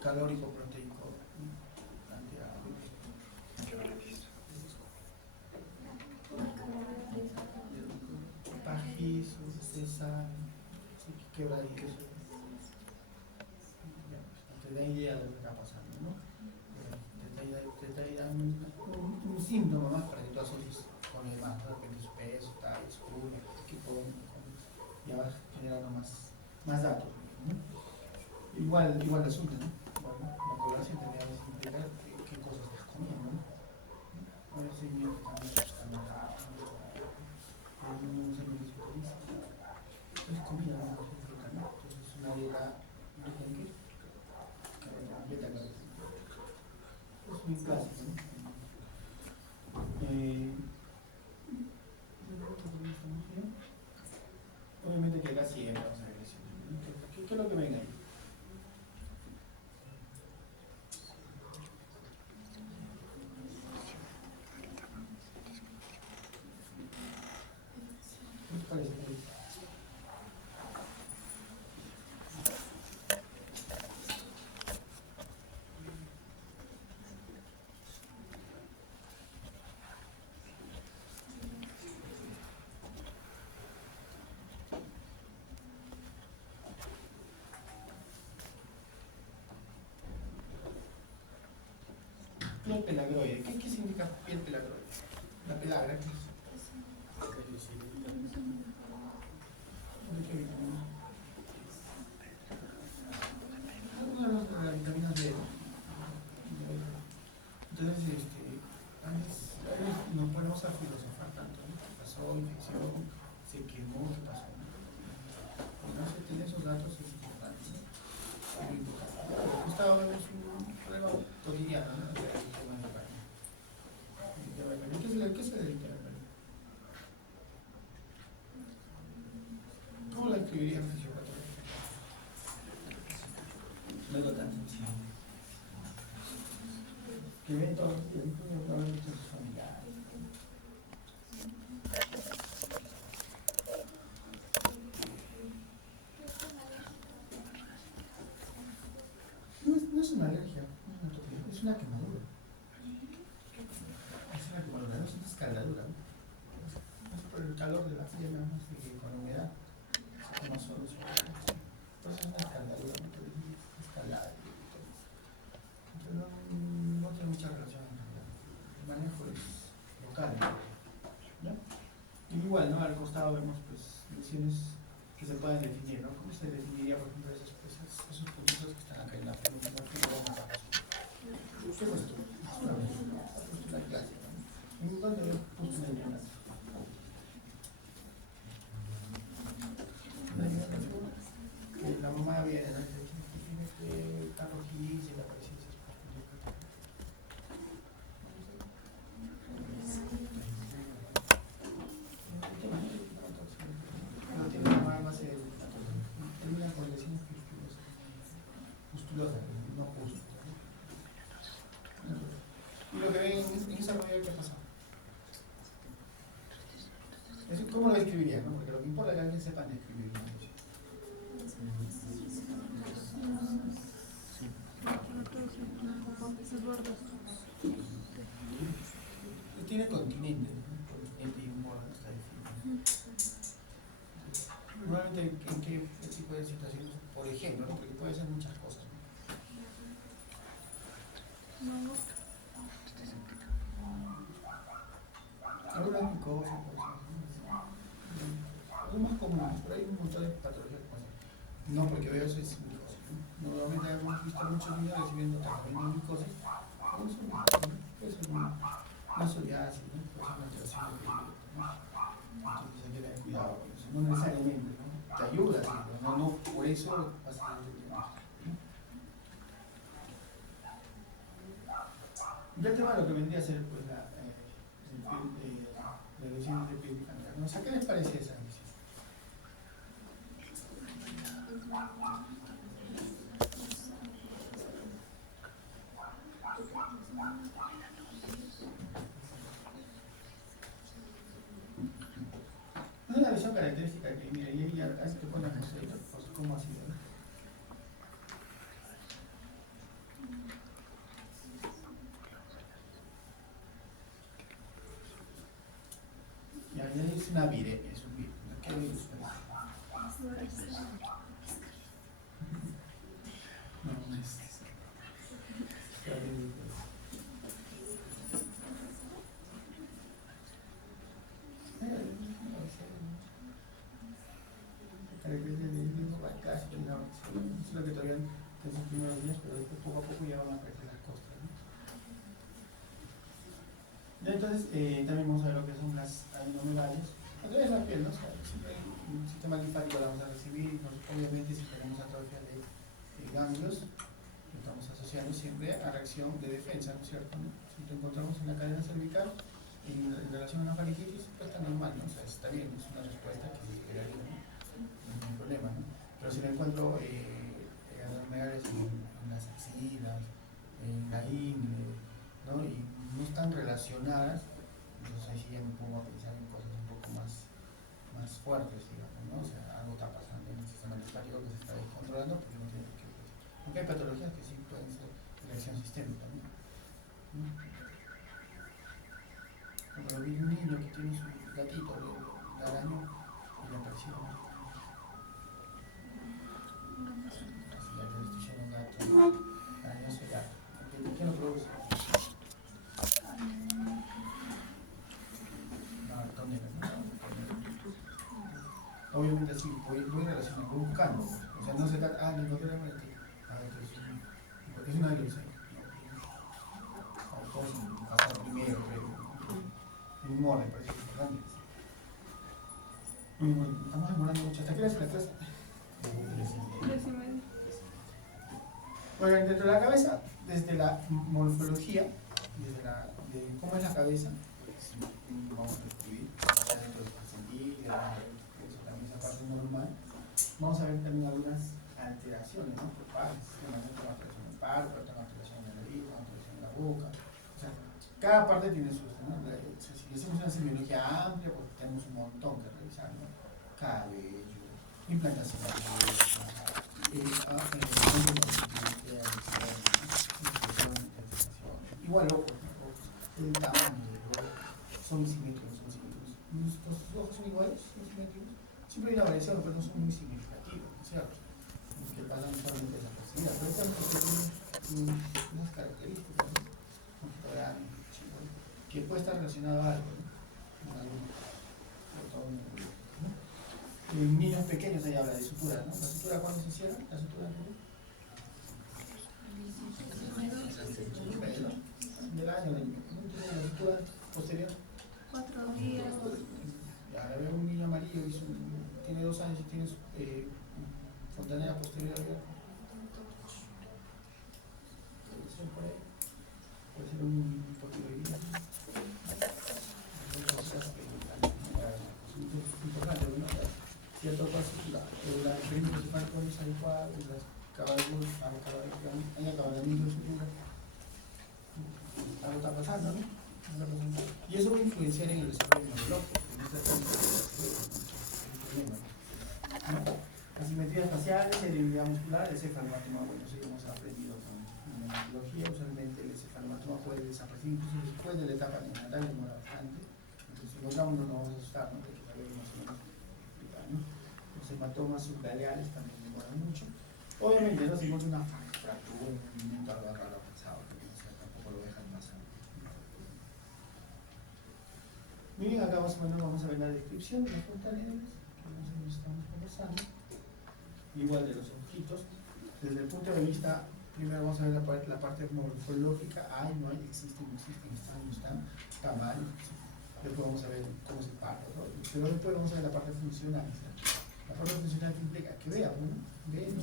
calórico proteico pajizo, cesar, quebradizo? Te da idea de lo que está pasando, ¿no? Te da un síntoma más para que tú asocies con el más, de repente su peso, tal, su equipo, ya vas generando más datos, ¿no? Igual resulta, ¿no? Bueno, la población tendría que explicar qué cosas estás comiendo, ¿no? Ahora sí, bien, están majados, no sé lo que se utiliza. Es comida, ¿no? Es fruta, ¿no? Entonces es una dieta rica en qué? Beta caroteno. Es muy clásico, ¿no? Obviamente que acá siempre vamos a ver eso. ¿Qué es lo que ven ahí? ¿Qué les parece? Piel pelagroide. ¿Qué significa piel pelagroide? La pelagra, ¿qué es? Las vitaminas D. Entonces, a veces nos ponemos a filosofar tanto, ¿no? ¿Qué pasó? Infección, se quemó, ¿qué pasó? Entonces, tener esos datos es importante, ¿no? Es muy importante. Gustavo, es un problema cotidiano, ¿no? El tema de la ¿qué se dedica a la pareja? ¿Cómo la escribirían en fisiopatología? No es lo tan sencillo. Que ven todos los días, muchos familiares. No es una alergia, es una quemadura. Es una quemadura, no es una escaldadura, ¿no? Es por el calor de la piel, nada más, y con humedad se quema solo. Por eso es una escaldadura, ¿no? Escalada. Entonces no tiene mucha relación. El manejo es local, ¿no? Y igual, ¿no? Al costado vemos pues lesiones que se pueden definir, ¿no? ¿Cómo se definiría, por ejemplo, esos puntitos que están acá en la figura? ¿Qué es esto? Es una clase, ¿no? ¿En dónde ves justo en el neonato? La mamá viene, ¿no? Tiene que estar rojiza y la presencia es ¿Cómo lo escribiría? ¿No? Porque lo que importa es que alguien sepa escribir. ¿No? Tiene continente, ¿no? Continente y un modo está definido. Normalmente, ¿en qué tipo de situaciones? Por ejemplo, ¿no? Porque puede ser muchas cosas. ¿No? Algunas micosas, por ejemplo. Es más común, pero hay un montón de patologías como esa. No porque veo eso es micosis. ¿No? Normalmente hemos visto muchos niños recibiendo tratamiento de micosis. No son micosis, ¿no? Puede ser una psoriasis, ¿no? Puede ser una alteración de piel, ¿no? Entonces hay que tener cuidado con eso. No necesariamente, ¿no? Te ayuda, sí, pero no por eso vas a tener diagnóstico, ¿no? Ya el tema de lo que vendría a ser pues, la lesión de piel canal. ¿No? O sea, ¿qué les parece esa lesión? Es una lesión característica que, mira, y ella hace que ponen pues, cómo ha sido, ¿no? Ya es una viremia, es un virus. ¿Qué virus es? No, no es. Es lo que todavía en esos primeros días, pero después poco a poco ya van a aparecer las costras, ¿no? Ya entonces, también vamos a ver lo que son las adenomerales. Otra vez la piel, ¿no? O sea, siempre hay un sistema linfático la vamos a recibir, obviamente si tenemos atrofia de ganglios, lo estamos asociando siempre a reacción de defensa, ¿no es cierto? ¿No? Si lo encontramos en la cadena cervical, en relación a una faringitis, pues está normal, ¿no? O sea, está bien, es una respuesta que se esperaría, ¿no? No hay ningún problema, ¿no? Pero si lo encuentro adenomerales en las axilas, en la ingle, ¿no? Y no están relacionadas, entonces ahí sí ya me pongo a pensar en cosas un poco más fuertes, digamos, ¿no? O sea, algo está pasando en el sistema linfático que se está descontrolando porque no tiene por qué. Aunque hay patologías que sí pueden ser de reacción sistémica, ¿no? Como lo vi un niño que tiene su gatito de araño y le apareció, ¿no? Así ya que le estoy yendo un gato arañoso ya. ¿Quién lo produce? Obviamente sí, voy relacionado con buscando. O sea, no se trata, le encontré la muerte. Porque es una ilusión. Pasar primero, creo. Un humor, me parece importante. Estamos demorando mucho. ¿Hasta qué hora es la clase? 3:30. Bueno, dentro de la cabeza, desde la morfología, de cómo es la cabeza, vamos a describir, dentro de sentido, esa parte normal. Vamos a ver también algunas alteraciones, ¿no? Por partes, una alteración en el párpado, otra alteración en la nariz, una alteración en la boca. O sea, cada parte tiene su, ¿no? Si hacemos una semiología amplia, pues tenemos un montón que revisar, ¿no? Cabello, implantación de igual ojos, ¿no? El tamaño del ojo, son simétricos. Nuestros ojos son iguales, son simétricos. Siempre hay una variación, pero no son muy significativos, ¿no es cierto? Que pasan solamente desapercibidas, pero tienen unas características, ¿no? Que puede estar relacionado a algo, ¿no? En niños pequeños ahí habla de sutura, ¿no? ¿La sutura cuándo se cierra? ¿La sutura del año, la sutura posterior? 4 días. Ahora veo un niño amarillo, tiene 2 años y tiene fontanera posterior abierta. Puede ser un hipotiroidismo. Importante, ¿no? Cierto paso, la experiencia principal con es adecuada, los acabamientos de sutura. Algo está pasando, ¿no? Y eso va a influenciar en el desarrollo neurológico. Asimetrías faciales, debilidad muscular, el cefalomatoma, bueno, eso ya hemos aprendido con neonatología. Usualmente el cefalomatoma puede desaparecer incluso después de la etapa neonatal, demora bastante. Entonces, si lo notamos, no nos vamos a asustar, ¿no? Hay que saber más o menos explicar, ¿no? Los hematomas subgaleales también demoran mucho. Obviamente, no se encuentra una fractura, un movimiento algo raro pasado, que o sea, tampoco lo dejan pasar. Miren, acá más o menos vamos a ver la descripción de los fontaneles, que más o menos estamos conversando. Igual de los ojitos, desde el punto de vista, primero vamos a ver la parte morfológica, hay, no hay, existe, no existe, están, no están, tamaño, después vamos a ver cómo se parte, ¿no? Pero después vamos a ver la parte funcional, ¿sí? La parte funcional que implica que veamos, ¿no? Ve bien,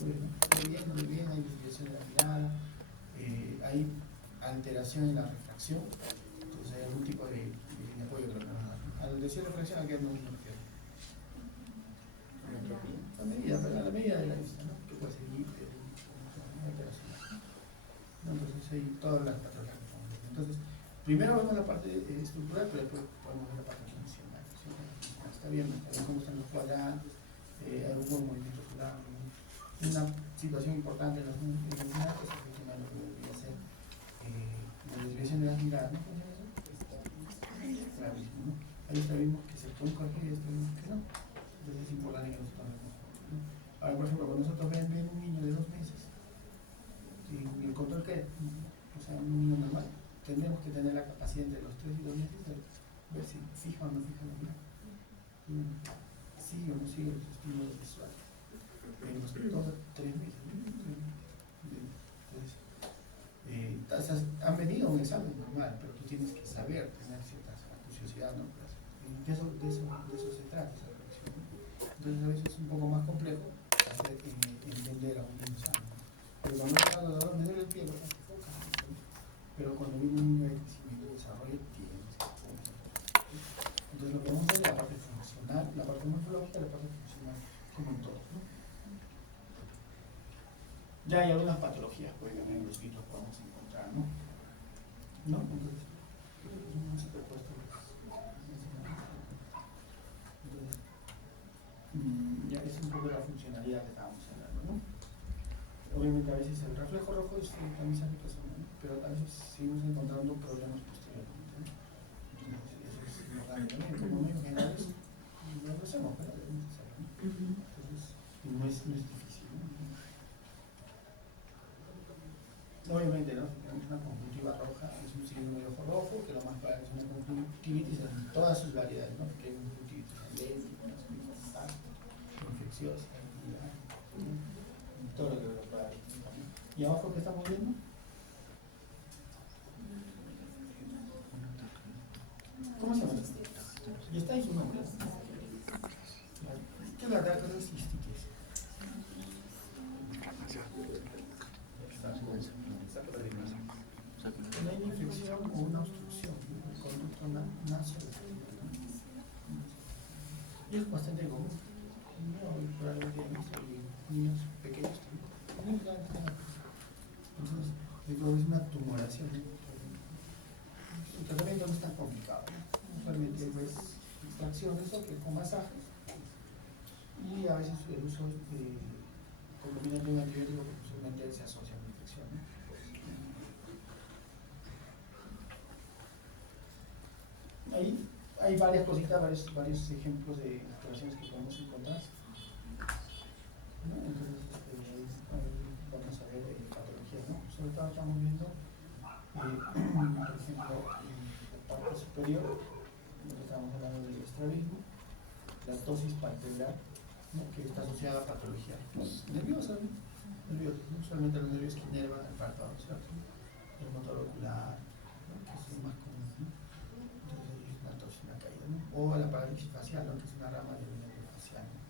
no ve bien, hay desviación de la mirada, hay alteración en la refracción, entonces hay algún tipo de apoyo que lo vamos a dar. Al decir refracción, ¿a qué nos refiere? La medida de la vista, ¿no? Que puede ser entonces hay todas las patologías. Entonces, primero vemos la parte estructural, pero después podemos ver la parte funcional. ¿Sí? Está bien cómo están los cuadrantes, hay un buen movimiento ocular. Una situación importante en los neonatos es el tema de lo que debería ser la desviación de las miradas, ¿no? Estrabismo, ¿no? Hay estrabismos que se pueden corregir y estrabismos que no. Entonces es importante que nosotros vemos. ¿No? Ahora, por ejemplo, cuando nosotros ven un niño de 2 meses, y el control que, o sea, un niño normal, tendremos que tener la capacidad entre los 3 y 2 meses de ver si fija o no fija la mirada. Sigue o no sigue los estímulos visuales. En los 3 meses. Entonces, han venido a un examen normal, pero tú tienes que saber, tener cierta acuciosidad, ¿no? De eso se trata esa reflexión, ¿no? Entonces a veces es un poco más complejo hacer entender a un niño sano. Pero cuando me duele el pie, ¿no? Pero cuando viene un niño de crecimiento y desarrollo, tiene que ser. Entonces lo que vamos a ver es la parte funcional, la parte morfológica y la parte funcional, como en todo, ¿no? Ya hay algunas patologías, pues en los libros podemos encontrar, ¿no? ¿No? Entonces, no se te ha puesto. Entonces, ya es un poco la funcionalidad que estábamos hablando, ¿no? Obviamente a veces el reflejo rojo es también se ¿no? Pero a veces seguimos encontrando problemas posteriormente, ¿no? Entonces, eso es normal también, como medios generales, no lo hacemos, pero debemos hacerlo, ¿no? Entonces, no es difícil, ¿no? Obviamente, ¿no? Si tenemos una conjuntiva roja, es un signo de ojo rojo, que lo más probable es una conjuntivitis en todas sus variedades, ¿no? Porque hay conjuntivitis alérgica, infecciosa, todo lo que lo pueda haber. ¿Y abajo qué estamos viendo? ¿Cómo se llama? Y está en su nombre. ¿Qué es la dacrocistitis? Una infección o una obstrucción del conducto nasogástrico. Y es bastante común. Probablemente niños pequeños también. Entonces, es una tumoración. El tratamiento no es tan complicado, ¿no? Usualmente es extracciones o que con masajes y a veces el uso concomitante de un antibiótico que usualmente se asocia a la infección, ¿no? Ahí hay varias cositas, varios ejemplos de alteraciones que podemos encontrar, ¿no? Entonces, vamos a ver patologías, ¿no? Sobre todo estamos viendo, por ejemplo, en la parte superior, donde estamos hablando del estrabismo, la ptosis palpebral, ¿no? Que está asociada a patologías nerviosas, ¿no? Nerviosas, ¿no? Usualmente los nervios que inervan el párpado, ¿cierto? El motor ocular, ¿no? Que es lo más común, ¿no? Entonces es una ptosis, una caída, ¿no? O la parálisis facial, ¿no? Que es una rama del nervio facial, ¿no?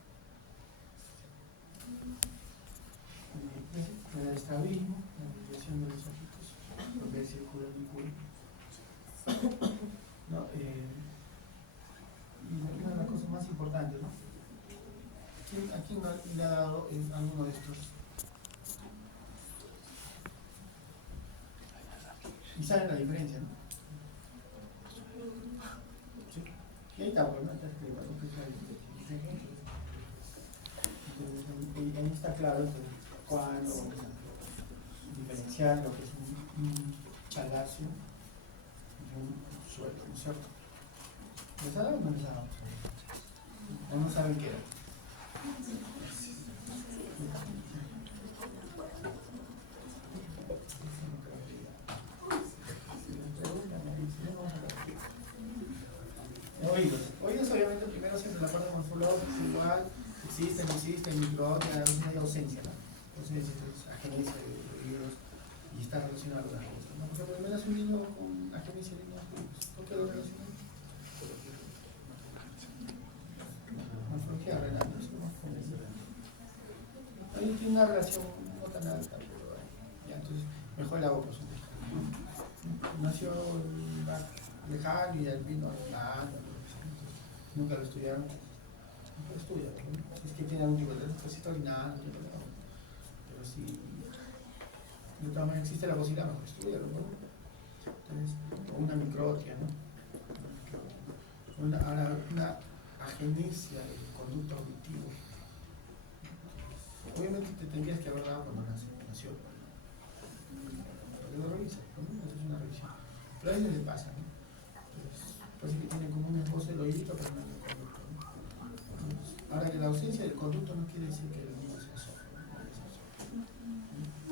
El estrabismo, la desviación de los ojitos, lo que es círculo del culo, ¿no? Y una de las cosas más importantes, ¿no? ¿A quién le ha dado alguno de estos? Y saben la diferencia, ¿no? ¿Sí? Y ahí está, pues, ¿no? Está escrito, ¿no? ¿Qué es la diferencia? Entonces, ahí está claro cuándo vamos a diferenciar lo que es un palacio de un suelo, ¿no es cierto? ¿Les ha dado o no les ha dado? ¿O no saben qué era? Oídos obviamente primero siempre la parte morfológica es igual, existe, no existe, microondas, no hay ausencia, ¿no? Entonces es agenesia de oídos y está relacionado con las cosas, ¿no? Por ejemplo, me das un niño con agenesia de niños, ¿por qué lo relacionan? Morfología renal, ¿no? Ahí tiene una relación no tan alta, pero ya, entonces mejor la hago por supuesto. Nació lejano y al vino nada, nunca lo estudiaron, nunca lo estudian, ¿no? Si es que tiene algún tipo de repositorio, nada, no tiene problema. Pero si de todas maneras existe la posibilidad, mejor estudiarlo, ¿no? Entonces, o una microtia, ¿no? Una agenesia del conducto auditivo. Obviamente te tendrías que haber dado cuando nació. Porque lo revisas, ¿no? Eso es una revisión. Pero a veces le pasa, ¿no? Parece que tiene como un esbozo del oído, pero no del conducto, ¿no? Entonces, ahora que la ausencia del conducto no quiere decir que el niño sea sordo, ¿no?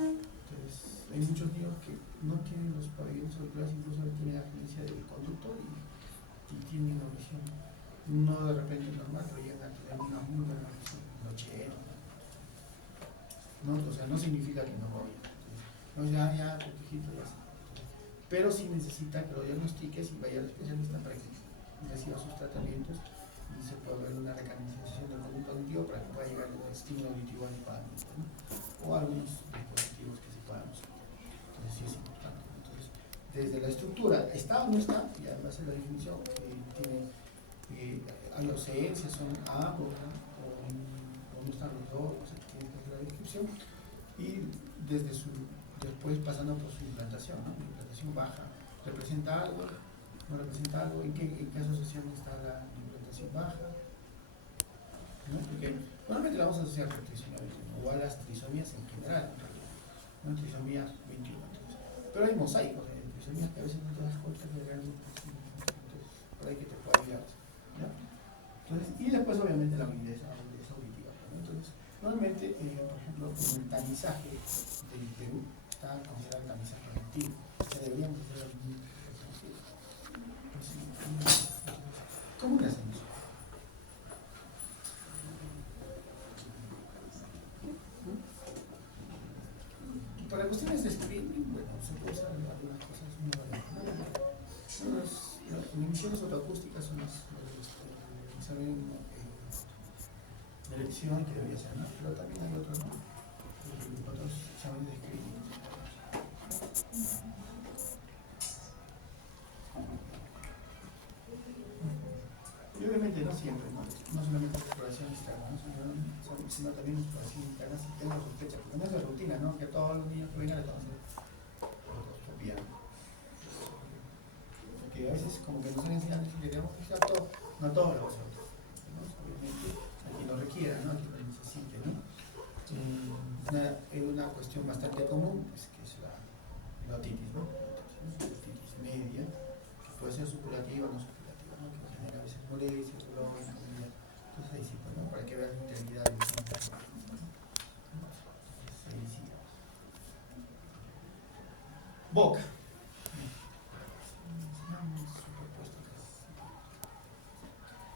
Entonces, hay muchos niños que no tienen los pabellones auriculares, incluso tienen agenencia del conducto y tienen una visión, no de repente normal, pero llegan a tener una muy buena visión, nochero, ¿no? O sea, no significa que no vaya. No, ya, hijito, ya está. Pero sí necesita que lo diagnostiques y vaya al especialista para que reciba sus tratamientos y se pueda ver una recanalización del conducto auditivo para que pueda llegar al estímulo auditivo adecuadamente, ¿no? O algunos dispositivos que se puedan usar. Entonces sí es importante. Entonces, desde la estructura, ¿está o no está? Y además en la definición tiene, hay ausencias, son ambos, ¿no? O no están los dos, o sea, tiene que hacer la descripción. Y desde después pasando por su implantación, ¿no? La implantación baja, ¿representa algo? ¿No representa algo? ¿En qué asociación está la implantación baja? ¿No? Porque normalmente la vamos a asociar con trisomía 21 o a las trisomías en general, en realidad, ¿no? Trisomía 21. Entonces. Pero hay mosaicos de trisomías que a veces no te das cuenta que realmente sí, entonces por ahí que te puede ayudar, ¿ya? Entonces, y después obviamente la validez auditiva, ¿no? Entonces, normalmente, por ejemplo, en el tamizaje del Perú está considerado el tamizaje auditivo, que deberíamos hacer algún extranjero. ¿Cómo le hacemos? Para cuestiones de escribir, bueno, se puede usar algunas cosas muy variadas. Las emisiones autoacústicas son las examen de elección que debería ser, ¿no? Pero también hay otros, ¿no? Otros exámenes de escribir. Y obviamente no siempre, no solamente exploración externa, ¿no? sino también exploración interna si tengo sospecha, porque no es de rutina, ¿no? Que todos los niños que vengan les van a hacer otoscopía. Porque a veces como que nos han enseñado que tenemos que hacer todo, no todos lo vamos a hacer, ¿no? Obviamente a quien lo requiera, ¿no? A quien lo necesite, ¿no? Una cuestión bastante común es que es la otitis, ¿no? La otitis media, que puede ser supurativa o no supurativa, ¿no? Que genera a veces molestias, dolor, incomodidad. Entonces ahí sí, ¿no? Para que vean la integridad del sonido. Ahí sí. Boca.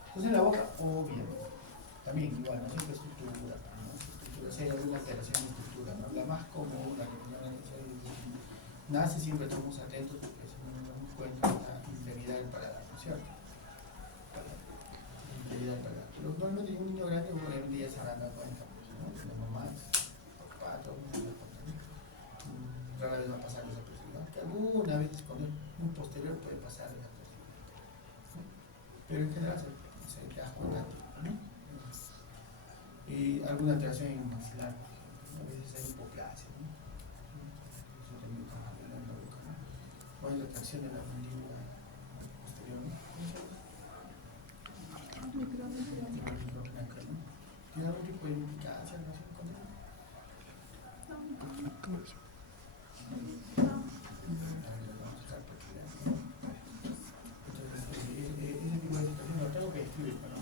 Entonces en la boca, obviamente, también igual, no siempre estructura, ¿no? Si hay alguna alteración de estructura, ¿no? La más común, la que nace siempre estamos atentos porque si no nos damos cuenta de la integridad del paladar, ¿no es cierto? La integridad del paladar. Pero normalmente un niño grande obviamente ya se habrán dado cuenta, ¿no? Los mamás, los patos, no se dan cuenta, ¿no? Rara vez va a pasar desapercibido, que alguna vez con el muy posterior puede pasar desapercibido, ¿no? Pero en general se te das cuenta, ¿no? Y alguna alteración en maxilar, por ejemplo, ¿no? A veces hay hipoplasia, ¿no? Eso también está en la boca, ¿no? O hay la tracción de la mandíbula posterior, ¿no? de implicancia, no sé, con él. Entonces, ese tipo de situación lo tengo que escribir, pero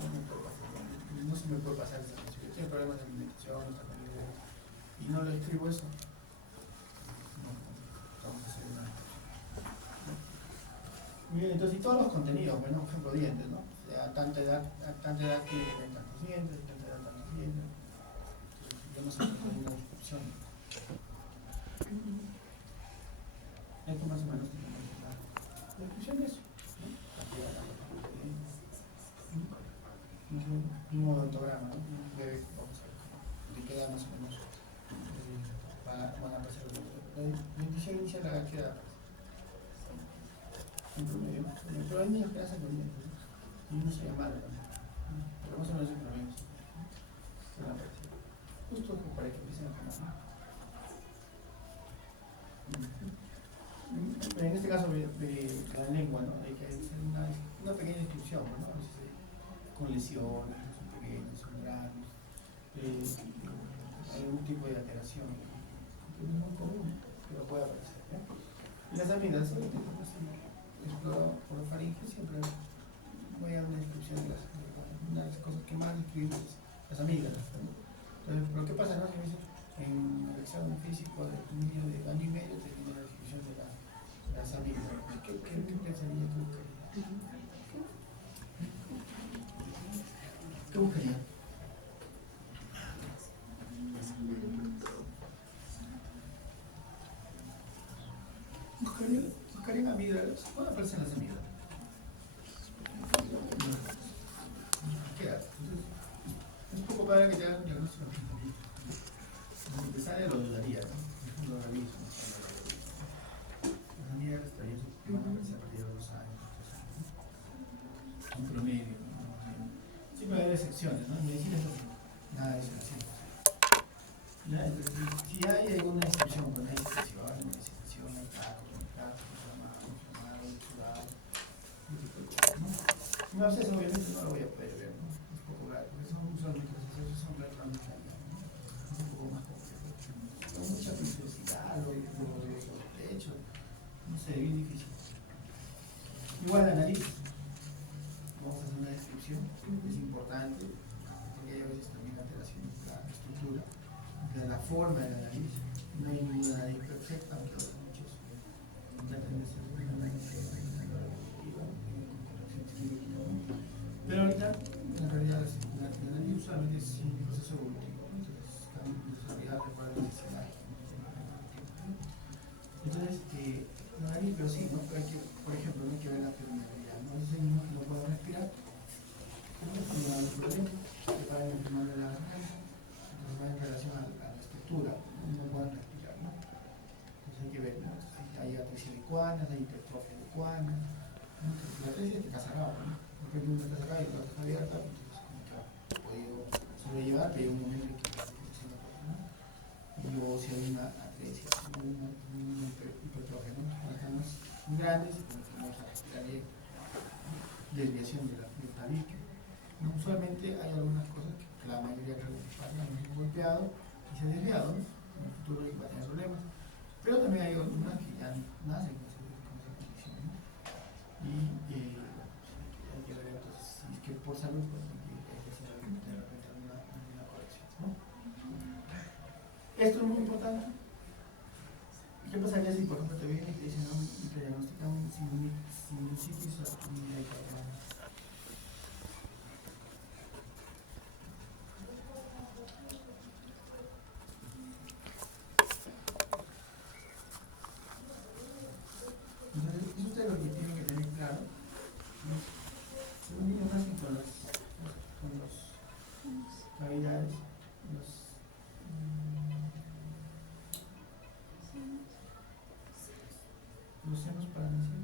no se me puede pasar esa situación. Yo tengo problemas de alimentación, y no lo escribo eso. No, vamos a hacer una. Muy bien, entonces, y todos los contenidos, bueno, por ejemplo, dientes, ¿no? O sea, a tanta edad tiene que tener tantos dientes, a tanta edad tantos dientes. Entonces, yo no sé si hay una descripción. Esto más o menos tenemos la descripción de eso, ¿no? Un modo autograma, ¿no? Un bebé, vamos a ver, que queda más o menos, van a aparecer los dos. La dentición inicial la queda en promedio, ¿no? Pero hay niños que hacen con dientes, ¿no? Y no se llama malo también, ¿no? Pero más o menos en promedio. Justo para que empiecen a comer, ¿no? En este caso de la lengua, ¿no? Hay que hacer una pequeña descripción, ¿no? Con lesiones, son pequeños, son grandes, algún tipo de alteración, que no es muy común, pero puede aparecer, ¿eh? Y las amigas, explorado por la faringe, siempre voy a dar una descripción de una de las cosas que más describimos, las amigas, ¿no? Entonces, pero ¿qué pasa, no? Si me dicen, en el examen físico de un niño de año y medio te viene la descripción de las amigas. ¿Qué pensaría tú? ¿Qué buscaría? Buscaría amígdalas. ¿Cuándo aparecen las amígdalas? ¿Qué edad? Es un poco para que te hagan un diagnóstico. Si empezara lo dudaría, ¿no? Lo reviso. Las amígdalas estarían van a aparecer a partir de 2 años, 3 años. Un promedio, ¿no? Siempre va a haber excepciones, ¿no? En medicina es nada de excepción. ¿Ya? Entonces, si hay alguna excepción, cuando hay excepción, hay tacos, inflamado, sudado, ¿no? Un absceso obviamente no lo voy a poder ver, ¿no? Es poco raro, porque son usualmente los abscesos son relativamente grandes, ¿no? Es un poco más complejo. Con mucha preciosidad, los techos, no sé, bien difícil. Igual la nariz, vamos a hacer una descripción, es importante, porque hay a veces también alteraciones de la estructura, de la forma de la nariz. No hay ninguna nariz perfecta, aunque ahora muchos tratan de hacer una nariz pero ahorita, en realidad, la nariz usualmente es un proceso evolutivo, entonces cada personalidad recuerda la necesidad. Entonces, la nariz, pero sí, ¿no? Hay que, por ejemplo, no hay que ver la permeabilidad, ¿no? Esos niños que no pueden respirar, tienen algún problema, que van enfermando la garganta, entonces va en relación a la estructura, no pueden respirar, ¿no? Entonces hay que ver, ¿no? Si hay atresia de cuanas, hay hipertrofia de cuanas, ¿no? La atresia es de casarrabo, ¿no? Porque una está cerrada y la otra está abierta, entonces como que ha podido sobrellevar, pero hay un momento en que se lo pasa, ¿no? Y luego si hay una atresia, una hipertrofia, ¿no? Cuando estamos muy grandes y como que vamos a respirar desviación del tabique, ¿no? Usualmente hay algunas cosas que la mayoría de los padres han golpeado y se han desviado, ¿no? En el futuro va a tener problemas, pero también hay algunas que ya nacen con esa condición, ¿no? Y hay que ver entonces si es que por salud pues hay que hacer de repente alguna corrección, ¿no? Esto es muy importante. ¿Qué pasaría si por ejemplo te vienen y te dicen y te diagnostican sinusitis acústica? Entonces, eso ustedes lo que tienen que tener claro, ¿no? Los niños nacen con los cavidades, los senos para nacer.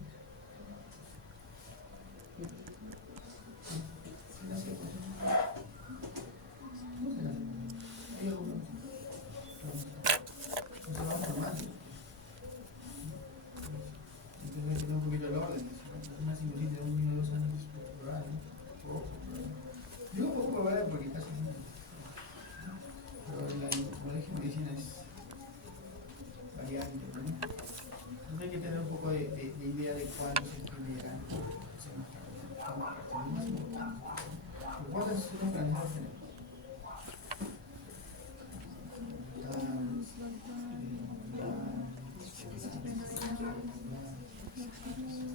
posiciones para analizar el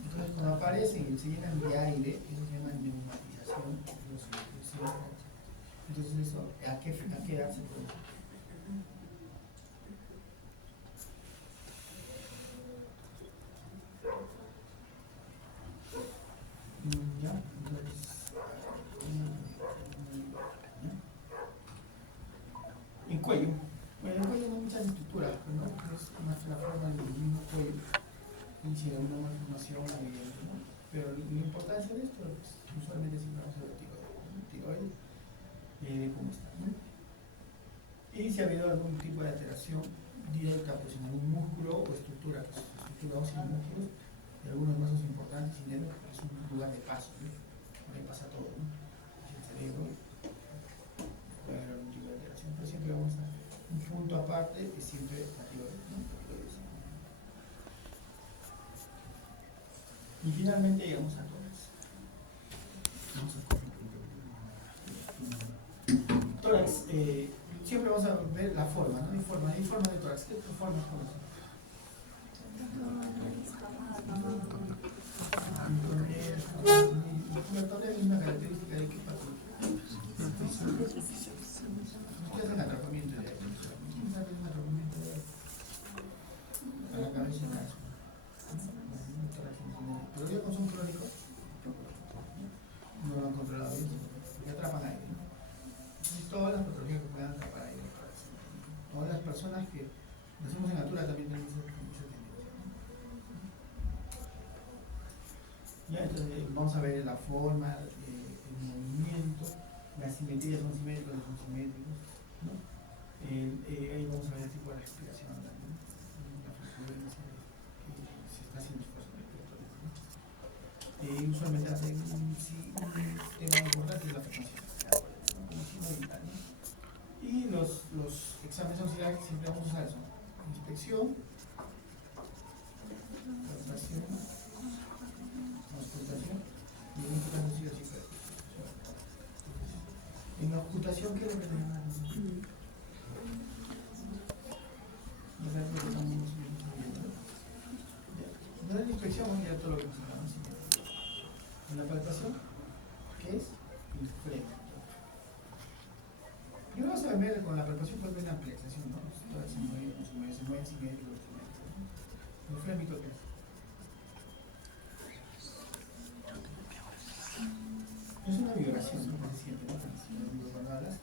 Entonces, cuando aparecen y se llenan de aire, eso se llama neumatización. Entonces, eso, ¿a qué edad se produce? ¿Ya? Entonces, ¿ya? En cuello. Bueno, el cuello no hay muchas estructuras, ¿no? Es más que la forma del mismo cuello. Y si hay una malformación evidente, ¿no? Pero la importancia de esto es usualmente siempre vamos a ver el tiroides, cómo está, ¿no? Y si ha habido algún tipo de alteración directa pues en algún músculo o estructura, pues estructura ósea en músculos, y algunos vasos importantes y nervios, es un lugar de paso, ¿no? Por ahí pasa todo, ¿no? El cerebro puede haber algún tipo de alteración, pero siempre vamos a un punto aparte es siempre la tiroides, ¿no? Y finalmente llegamos a tórax. Tórax, siempre vamos a ver la forma, ¿no? Hay forma de tórax. ¿Qué formas conocen? La tórax es una característica de qué patología. Ustedes hacen atrapamiento de aire. ¿Quién sabe un atrapamiento de aire? A la cabeza y la pero ya con son crónicos no lo han controlado bien, porque atrapan aire, ¿no? Y todas las patologías que puedan atrapar aire, todas las personas que nacemos en altura también tienen esa tendencia, ¿no? Ya, entonces vamos a ver la forma, el movimiento, las simetrías son simétricos, no son simétricos, ¿no? Ahí vamos a ver el tipo de respiración también, la frecuencia, si está haciendo esfuerzo respiratorio, ¿no? Usualmente hacen un tema importante de la frecuencia, ¿no? Como signo vital, ¿no? Y los exámenes auxiliares que siempre vamos a usar son inspección, palpación, auscultación y en este caso sí o sí. En la auscultación, ¿qué es lo que tenemos? En la inspección vamos a mirar todo lo que nos hablamos. En la palpación, ¿qué es? El freno. Y vamos a ver con la palpación puede ver una ampliación, ¿no? Todas se mueven, se mueven simétricos. ¿El frénico qué es? Es una vibración, ¿no? Se siente, ¿no? Cuando hablas,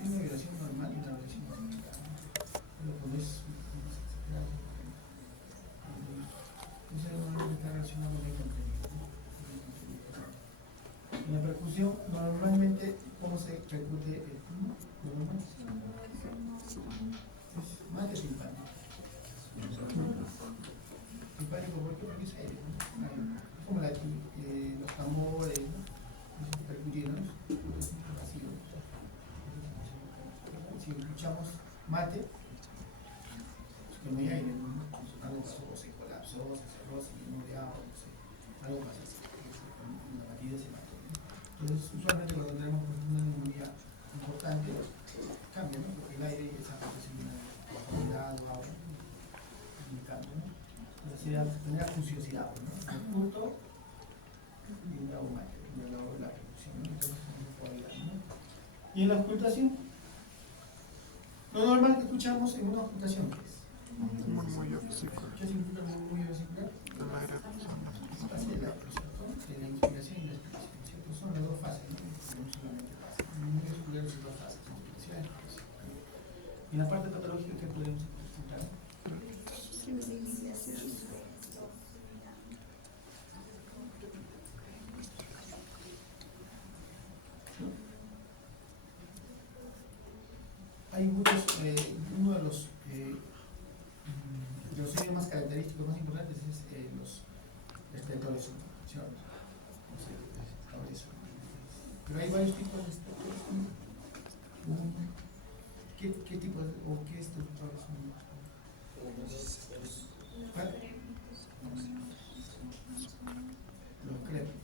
hay una vibración normal y una vibración normal. Lo pones. Eso normalmente está relacionado con el contenido. En la percusión, normalmente, ¿cómo se percute el pulmón? Es más que timpánico. Timpánico, ¿por qué? Porque es aire, ¿no? Como los tambores, ¿no? Esos percutidos, así, ¿no? Si escuchamos mate, que no hay aire, ¿no? Algo pasó, se colapsó, se cerró, se llenó de agua, no sé, algo pasa así, la batida se mató, ¿no? Entonces, usualmente cuando tenemos una neumonía importante, cambia, ¿no? Porque el aire y esa protección de humedad o agua, cambia, ¿no? Entonces, genera fusiosidad, ¿no? El punto y el agua mate, la producción, ¿no? Entonces, ¿no? Y en la ocultación, lo normal que escuchamos en una ocultación, ¿qué es? Murmullo vesicular. ¿Qué significa murmullo vesicular? El aire pasando. Fase del aire, ¿cierto? De la inspiración y la expiración, ¿cierto? Son las dos fases, ¿no? No solamente fases. Murmullo vesicular son dos fases, inspiración y expiración. Y en la parte patológica, ¿qué podemos explicar? Hay muchos, uno de los sonidos más característicos, más importantes es los respiratorios, ¿cierto? Pero hay varios tipos de respiratorios. ¿Qué tipo de, o qué estructuras son? ¿Cuál? Los crepes,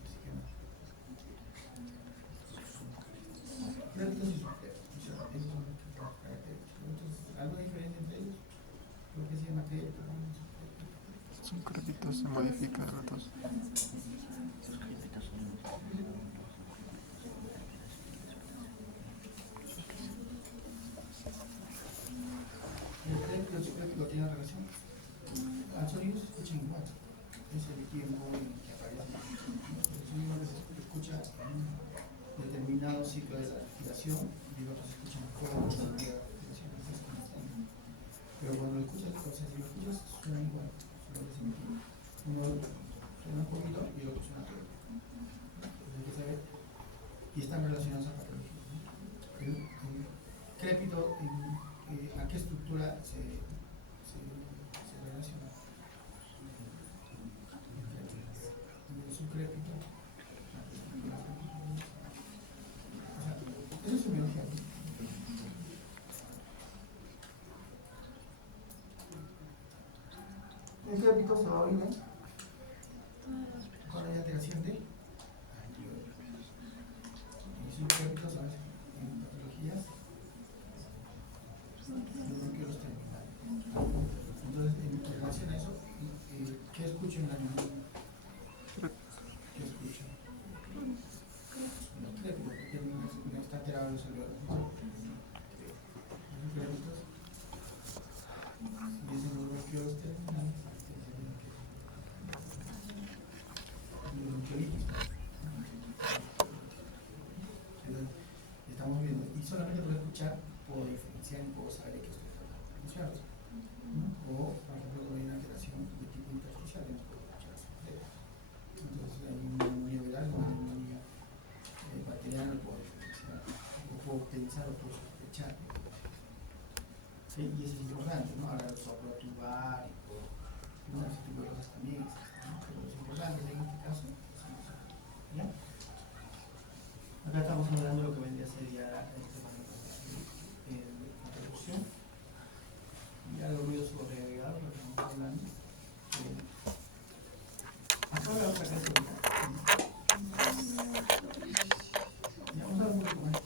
se modifica de datos. El crépito y el subcrépito tienen relación. Al sonido se escucha igual. Es el tiempo en que aparece. El sonido se escucha en un determinado ciclo de respiración y el otro se escucha en todo el ciclo de respiración. Pero cuando lo escuchas, o sea, si lo escuchas, suena igual. Solo que uno suena un poquito y el otro suena todo. Entonces hay que saber. Y están relacionados a patologías, ¿no? El crépito, ¿a qué estructura se relaciona? Es un crépito. O sea, eso es biología, ¿no? El crépito se va a oír cuando hay alteración de y subcrépitos, ¿sabes? En patologías de bronquiolos terminales. Entonces, en relación a eso, ¿qué escucho en la neumonía? ¿Qué escucho? Los crépitos, porque no está alterado los alveolos. Los crépitos, si es en los bronquiolos terminales, bronquiolitis. Estamos viendo, y solamente por escuchar puedo diferenciar y puedo saber de qué estoy tratando, ¿no es cierto? O, por ejemplo, cuando hay una alteración de tipo intersticial, no puedo escuchar así. Entonces hay una neumonía viral, una neumonía bacteriana, lo puedo diferenciar, o puedo pensar o puedo sospechar. ¿Sí? Y eso es importante, ¿no? Ahora el soplo tubar y todo, ¿no? Ese tipo de cosas también existen, ¿no? Pero lo importante en este caso es eso, ¿ya? Acá estamos hablando de lo que vendría a ser ya la introducción. Ya los ruidos sobreagregados, lo que estamos hablando. Acá la otra clase ya vamos a ver un poco más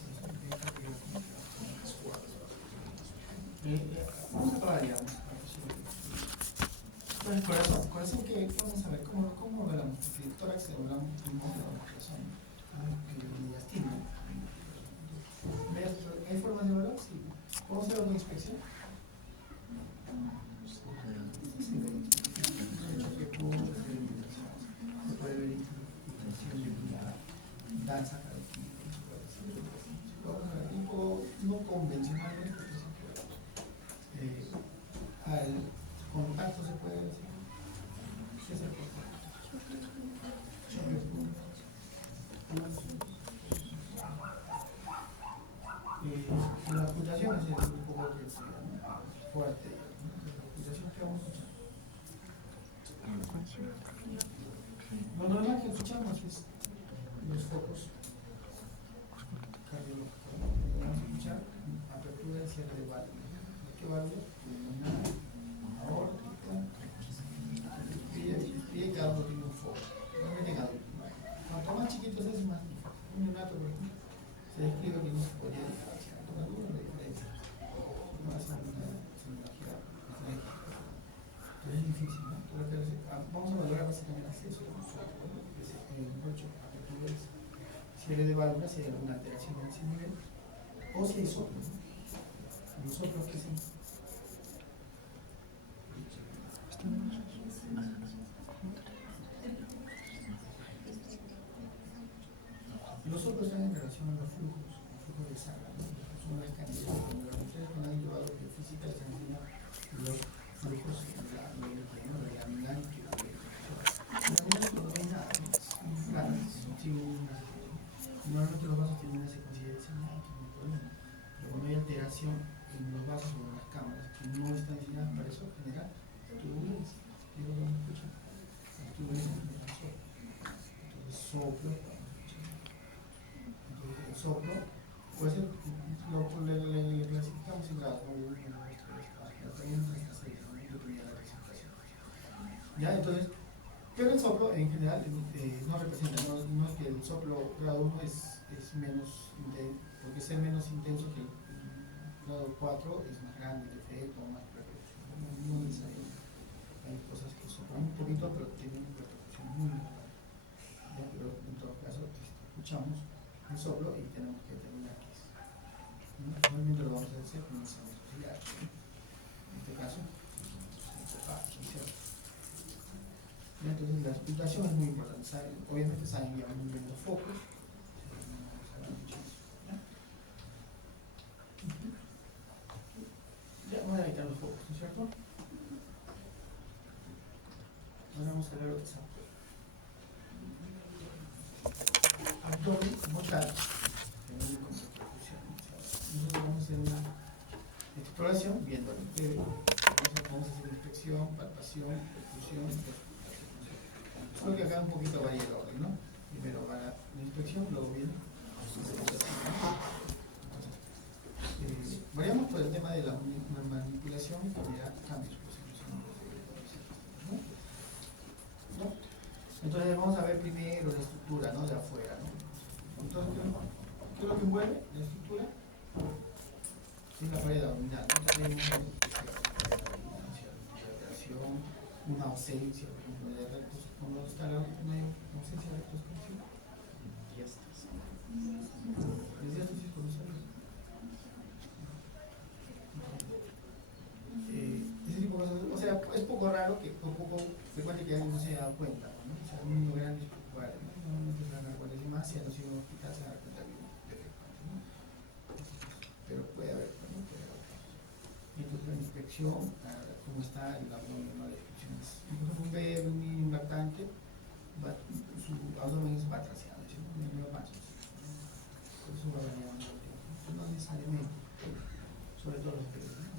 vamos a acabar ya. Entonces, corazón que vamos a ver cómo hablamos, porque el tórax hablamos un poco de la corazón, mediastino. ¿Hay formas de evaluar? Sí. ¿Podemos hacer una inspección? Sí, se puede ver intención de danza un poco no convencionalmente, al contacto se puede decir. ¿Qué es el contacto? La ocultación es un poco que fuerte. La ocultación que vamos a escuchar. Lo normal que escuchamos es los focos cardiológicos. Vamos a escuchar apertura y cierre de válvulas. ¿De qué válvulas? Pulmonar, aórtica, y cada uno tiene un foco. No tienen adulto. Cuanto más chiquitos es, más difícil. Un neonato, por ejemplo, se describe que no se podría diferenciar. Una duda de diferencia. No hace una simbología diferente. Pero es difícil, ¿no? Vamos a valorar básicamente eso. Aperturas, cierre de válvulas, si hay alguna alteración en ese nivel, o si hay soplos. Los soplos que sí. Los soplos están en relación a los flujos de sangre, ¿no? Son las cantidades. Cuando ustedes cuando han llevado biofísica les enseñan los flujos laminar y no hay nada, normalmente los vasos tienen una secuencia de diseñados, no hay problema. Pero cuando hay alteración en los vasos o en las cámaras que no están diseñadas para eso, genera turbulencia. ¿Qué es lo que vamos a escuchar? Las turbulencias generan soplo. Entonces, soplo, entonces el soplo puede ser, le clasificamos en grados, ¿ya? Entonces, pero el soplo en general no representa, no es que el soplo grado 1 es menos intenso, porque ser menos intenso que el grado 4 es más grande el efecto, más perfecto, no necesariamente. hay cosas que soplan un poquito, pero tienen una repercusión muy importante. ¿Ya? Pero en todo caso, escuchamos el soplo y tenemos que determinar qué es. ¿No? Normalmente lo vamos a hacer con un sonido auxiliar. En este caso, entonces la explotación es muy importante. Obviamente saben ya muy bien los focos. Ya vamos a evitar los focos, ¿no es cierto? Ahora vamos a ver lo que es abdomen como tal. Nosotros vamos a hacer una exploración viendo el plebe. Vamos a hacer inspección, palpación, percusión. Solo que acá un poquito varía el orden, ¿no? Primero va la inspección, luego viene variamos por el tema de la manipulación y genera cambios. ¿No? Entonces vamos a ver primero la estructura, ¿no? De afuera, ¿no? Entonces, ¿qué es lo que envuelve la estructura? Es la pared abdominal, ¿no? Tenemos una ausencia, por ejemplo, de rectos, cuando está una ausencia de rectos, ¿cómo se llama? Diástasis. ¿Diástasis cómo se llama? Ese tipo de cosas, o sea, es poco raro que, o poco frecuente que alguien no se haya dado cuenta, ¿no? O sea, un niño grande es preocupable, ¿no? Normalmente se van a dar cuenta de más, si han sido en un hospital se van a dar cuenta de un defecto, ¿no? Pero puede haber, ¿no? Puede haber. Y entonces la inspección, cómo está el abdomen, ¿no? La descripción es, por ejemplo, un bebé, un niño lactante, su abdomen es batraciano, es decir, no panza, por eso va variando el tiempo, no necesariamente, sobre todo los bebés, ¿no?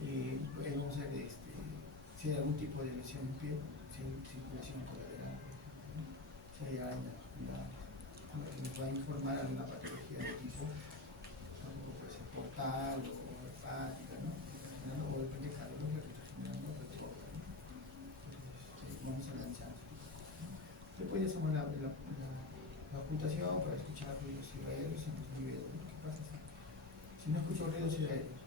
Vamos a ver si hay algún tipo de lesión en pie, si hay circulación tolerante, ¿no? Si hay araña, que nos va a informar alguna patología de tipo, ¿no? Puede ser portal o hepática, ¿no? O depende de cardiológica que está generando otra cosa, ¿no? Entonces, vamos a lanzar. Después ya hacemos la ocultación para escuchar ruidos aéreos en los niveles. ¿Qué pasa si no escucho ruidos aéreos?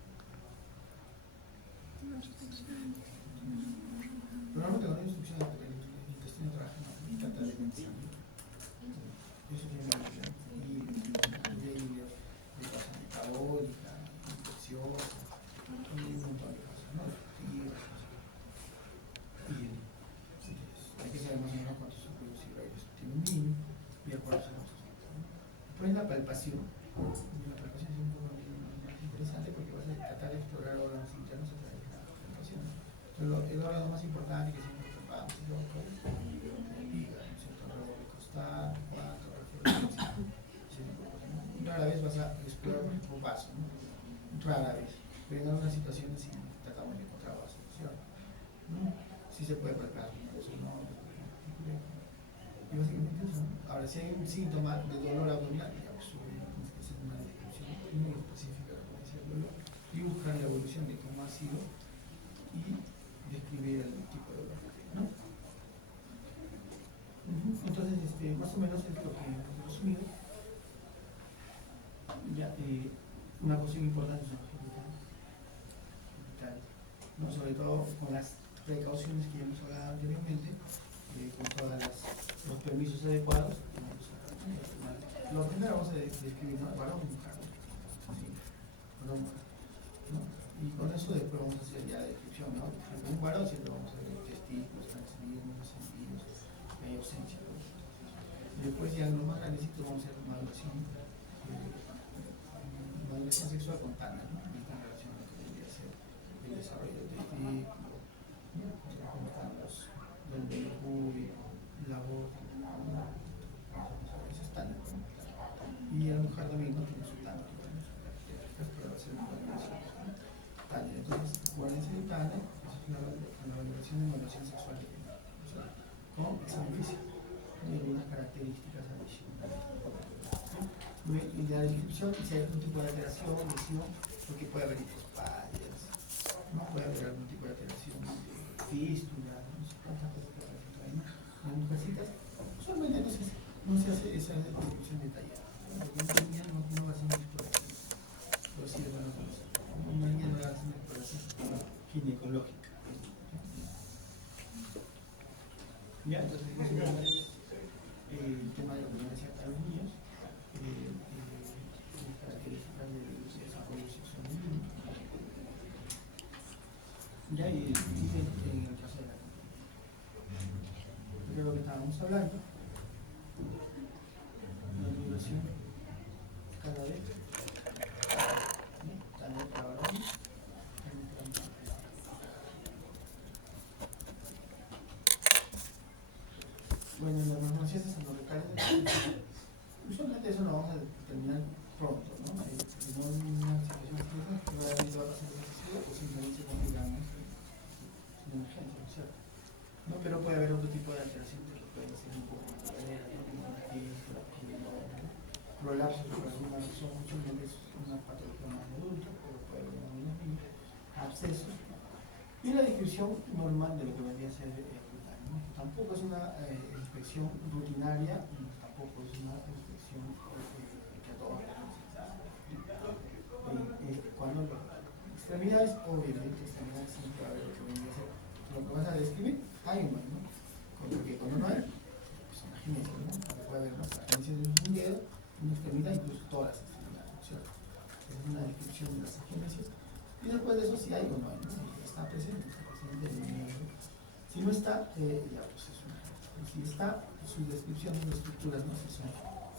Pero no tengo instrucciones porque el intestino trabaja y trata de vencer. Eso tiene una vida. Y de pasa metabólica, infecciosa, un montón de cosas, ¿no? Y hay que saber más o menos cuántos ruidos aéreos tiene un niño y a cuáles son los otros, ¿no? Después la palpación. La palpación es un poco más interesante porque vas a tratar de explorar órganos internos a través de la palpación. El órgano más importante que siempre topamos es el hígado, ¿cierto? Redoble costal, cuatro, referencia, rara vez vas a explorar, por ejemplo, vaso, ¿no? Rara vez, pero en algunas situaciones sí tratamos de encontrar vaso, ¿cierto? ¿No? Sí se puede palpar, eso no. Y básicamente eso, ¿no? Ahora, si hay un síntoma de dolor abdominal, ya pues tienes que hacer una descripción muy específica de cómo es el dolor y buscar la evolución de cómo ha sido y describir el tipo de dolor, ¿no? Entonces, más o menos es lo que hemos resumido. Ya, una cuestión importante es la vital, ¿no? Sobre todo con las precauciones que ya hemos hablado anteriormente, con todos los permisos adecuados. Lo primero vamos a describir, ¿no? Varón o mujer, ¿sí? Varón, ¿no? Y con eso después vamos a hacer ya la descripción, ¿no? Con un varón siempre vamos a ver testículos, transmisos, sentidos, hay ausencia, ¿no? Y después ya en lo más grandecito vamos a hacer maduración sexual con tana, ¿no? Y está en relación a lo que debería ser el desarrollo del testículo, ¿no? O sea, cómo están los públicos, la boca, ¿no? Eso es tana, ¿no? Y a la mujer también no tiene su tana, ¿no? Pero va a ser una valoración, ¿no? Tana. Entonces, acuérdense de tana, eso es la valoración de maduración sexual que tiene, o sea, con examen físico y algunas características adicionales. Y la descripción, si hay algún tipo de alteración, lesión, porque puede haber hipospadias, ¿no? Puede haber algún tipo de alteración de fístula, no sé cuántas cosas que hay, ¿no? En las mujercitas, usualmente no se hace esa descripción detallada, ¿no? Porque una niña no va a hacer una exploración, pero sí es bueno conocer. Una niña no va a hacer una exploración ginecológica, Ya, entonces el tema de la violencia para los niños, características del desarrollo sexual del niño. Ya, y en el caso de la de lo que estábamos hablando, la duración cada vez, tanto para varones como para mujeres. Bueno, las malformaciones anorrecales usualmente eso lo vamos a determinar pronto, ¿no? No en una situación así, probablemente va a pasar excesivo o simplemente se complicamos en emergencia, ¿no es cierto? ¿No? Pero puede haber otro tipo de alteraciones que pueden ser un poco más severas, ¿no? Como la prolapso por alguna razón, simplemente es una patología más de adulto, pero puede haber en los niños, abscesos, ¿no? Y una descripción normal de lo que vendría a ser brutal, ¿no? Tampoco es una inspección rutinaria, tampoco es una inspección que a todos cuando extremidades, obviamente extremidades siempre va a haber lo que vendría a ser lo que vas a describir, hay un ¿no? Porque cuando no hay, pues una ginesia, ¿no? Puede haber una ginesia de un dedo, una extremidad, incluso todas las extremidades, ¿no es cierto? Es una descripción de las agenesias. Y después de eso, si hay o no hay, ¿no? Está presente el niño. Si no está, ya pues es una. Si está, sus descripciones de estructuras, no sé, son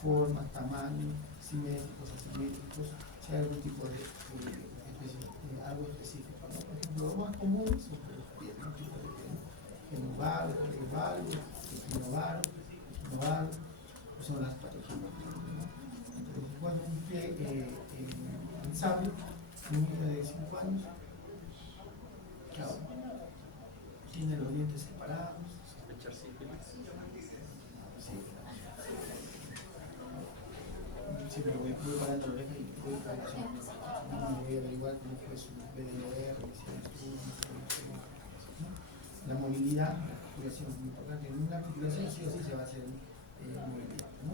forma, tamaño, simétricos, asimétricos, si hay algún tipo de algo específico, ¿no? Por ejemplo, lo más común son los pies, ¿no? Tipo de pie, ¿no? Genovaro, equivaro, son las patologías, ¿no? Entonces, cuando un pie insable, un niño de 5 años, claro, tiene los dientes separados. Sospechar sífilis. Sí, pero voy parando la oreja y voy relacionando. No voy a averiguar cómo fue su BDR, la movilidad, la articulación es muy importante. En una articulación sí o sí se va a hacer movilidad, ¿no?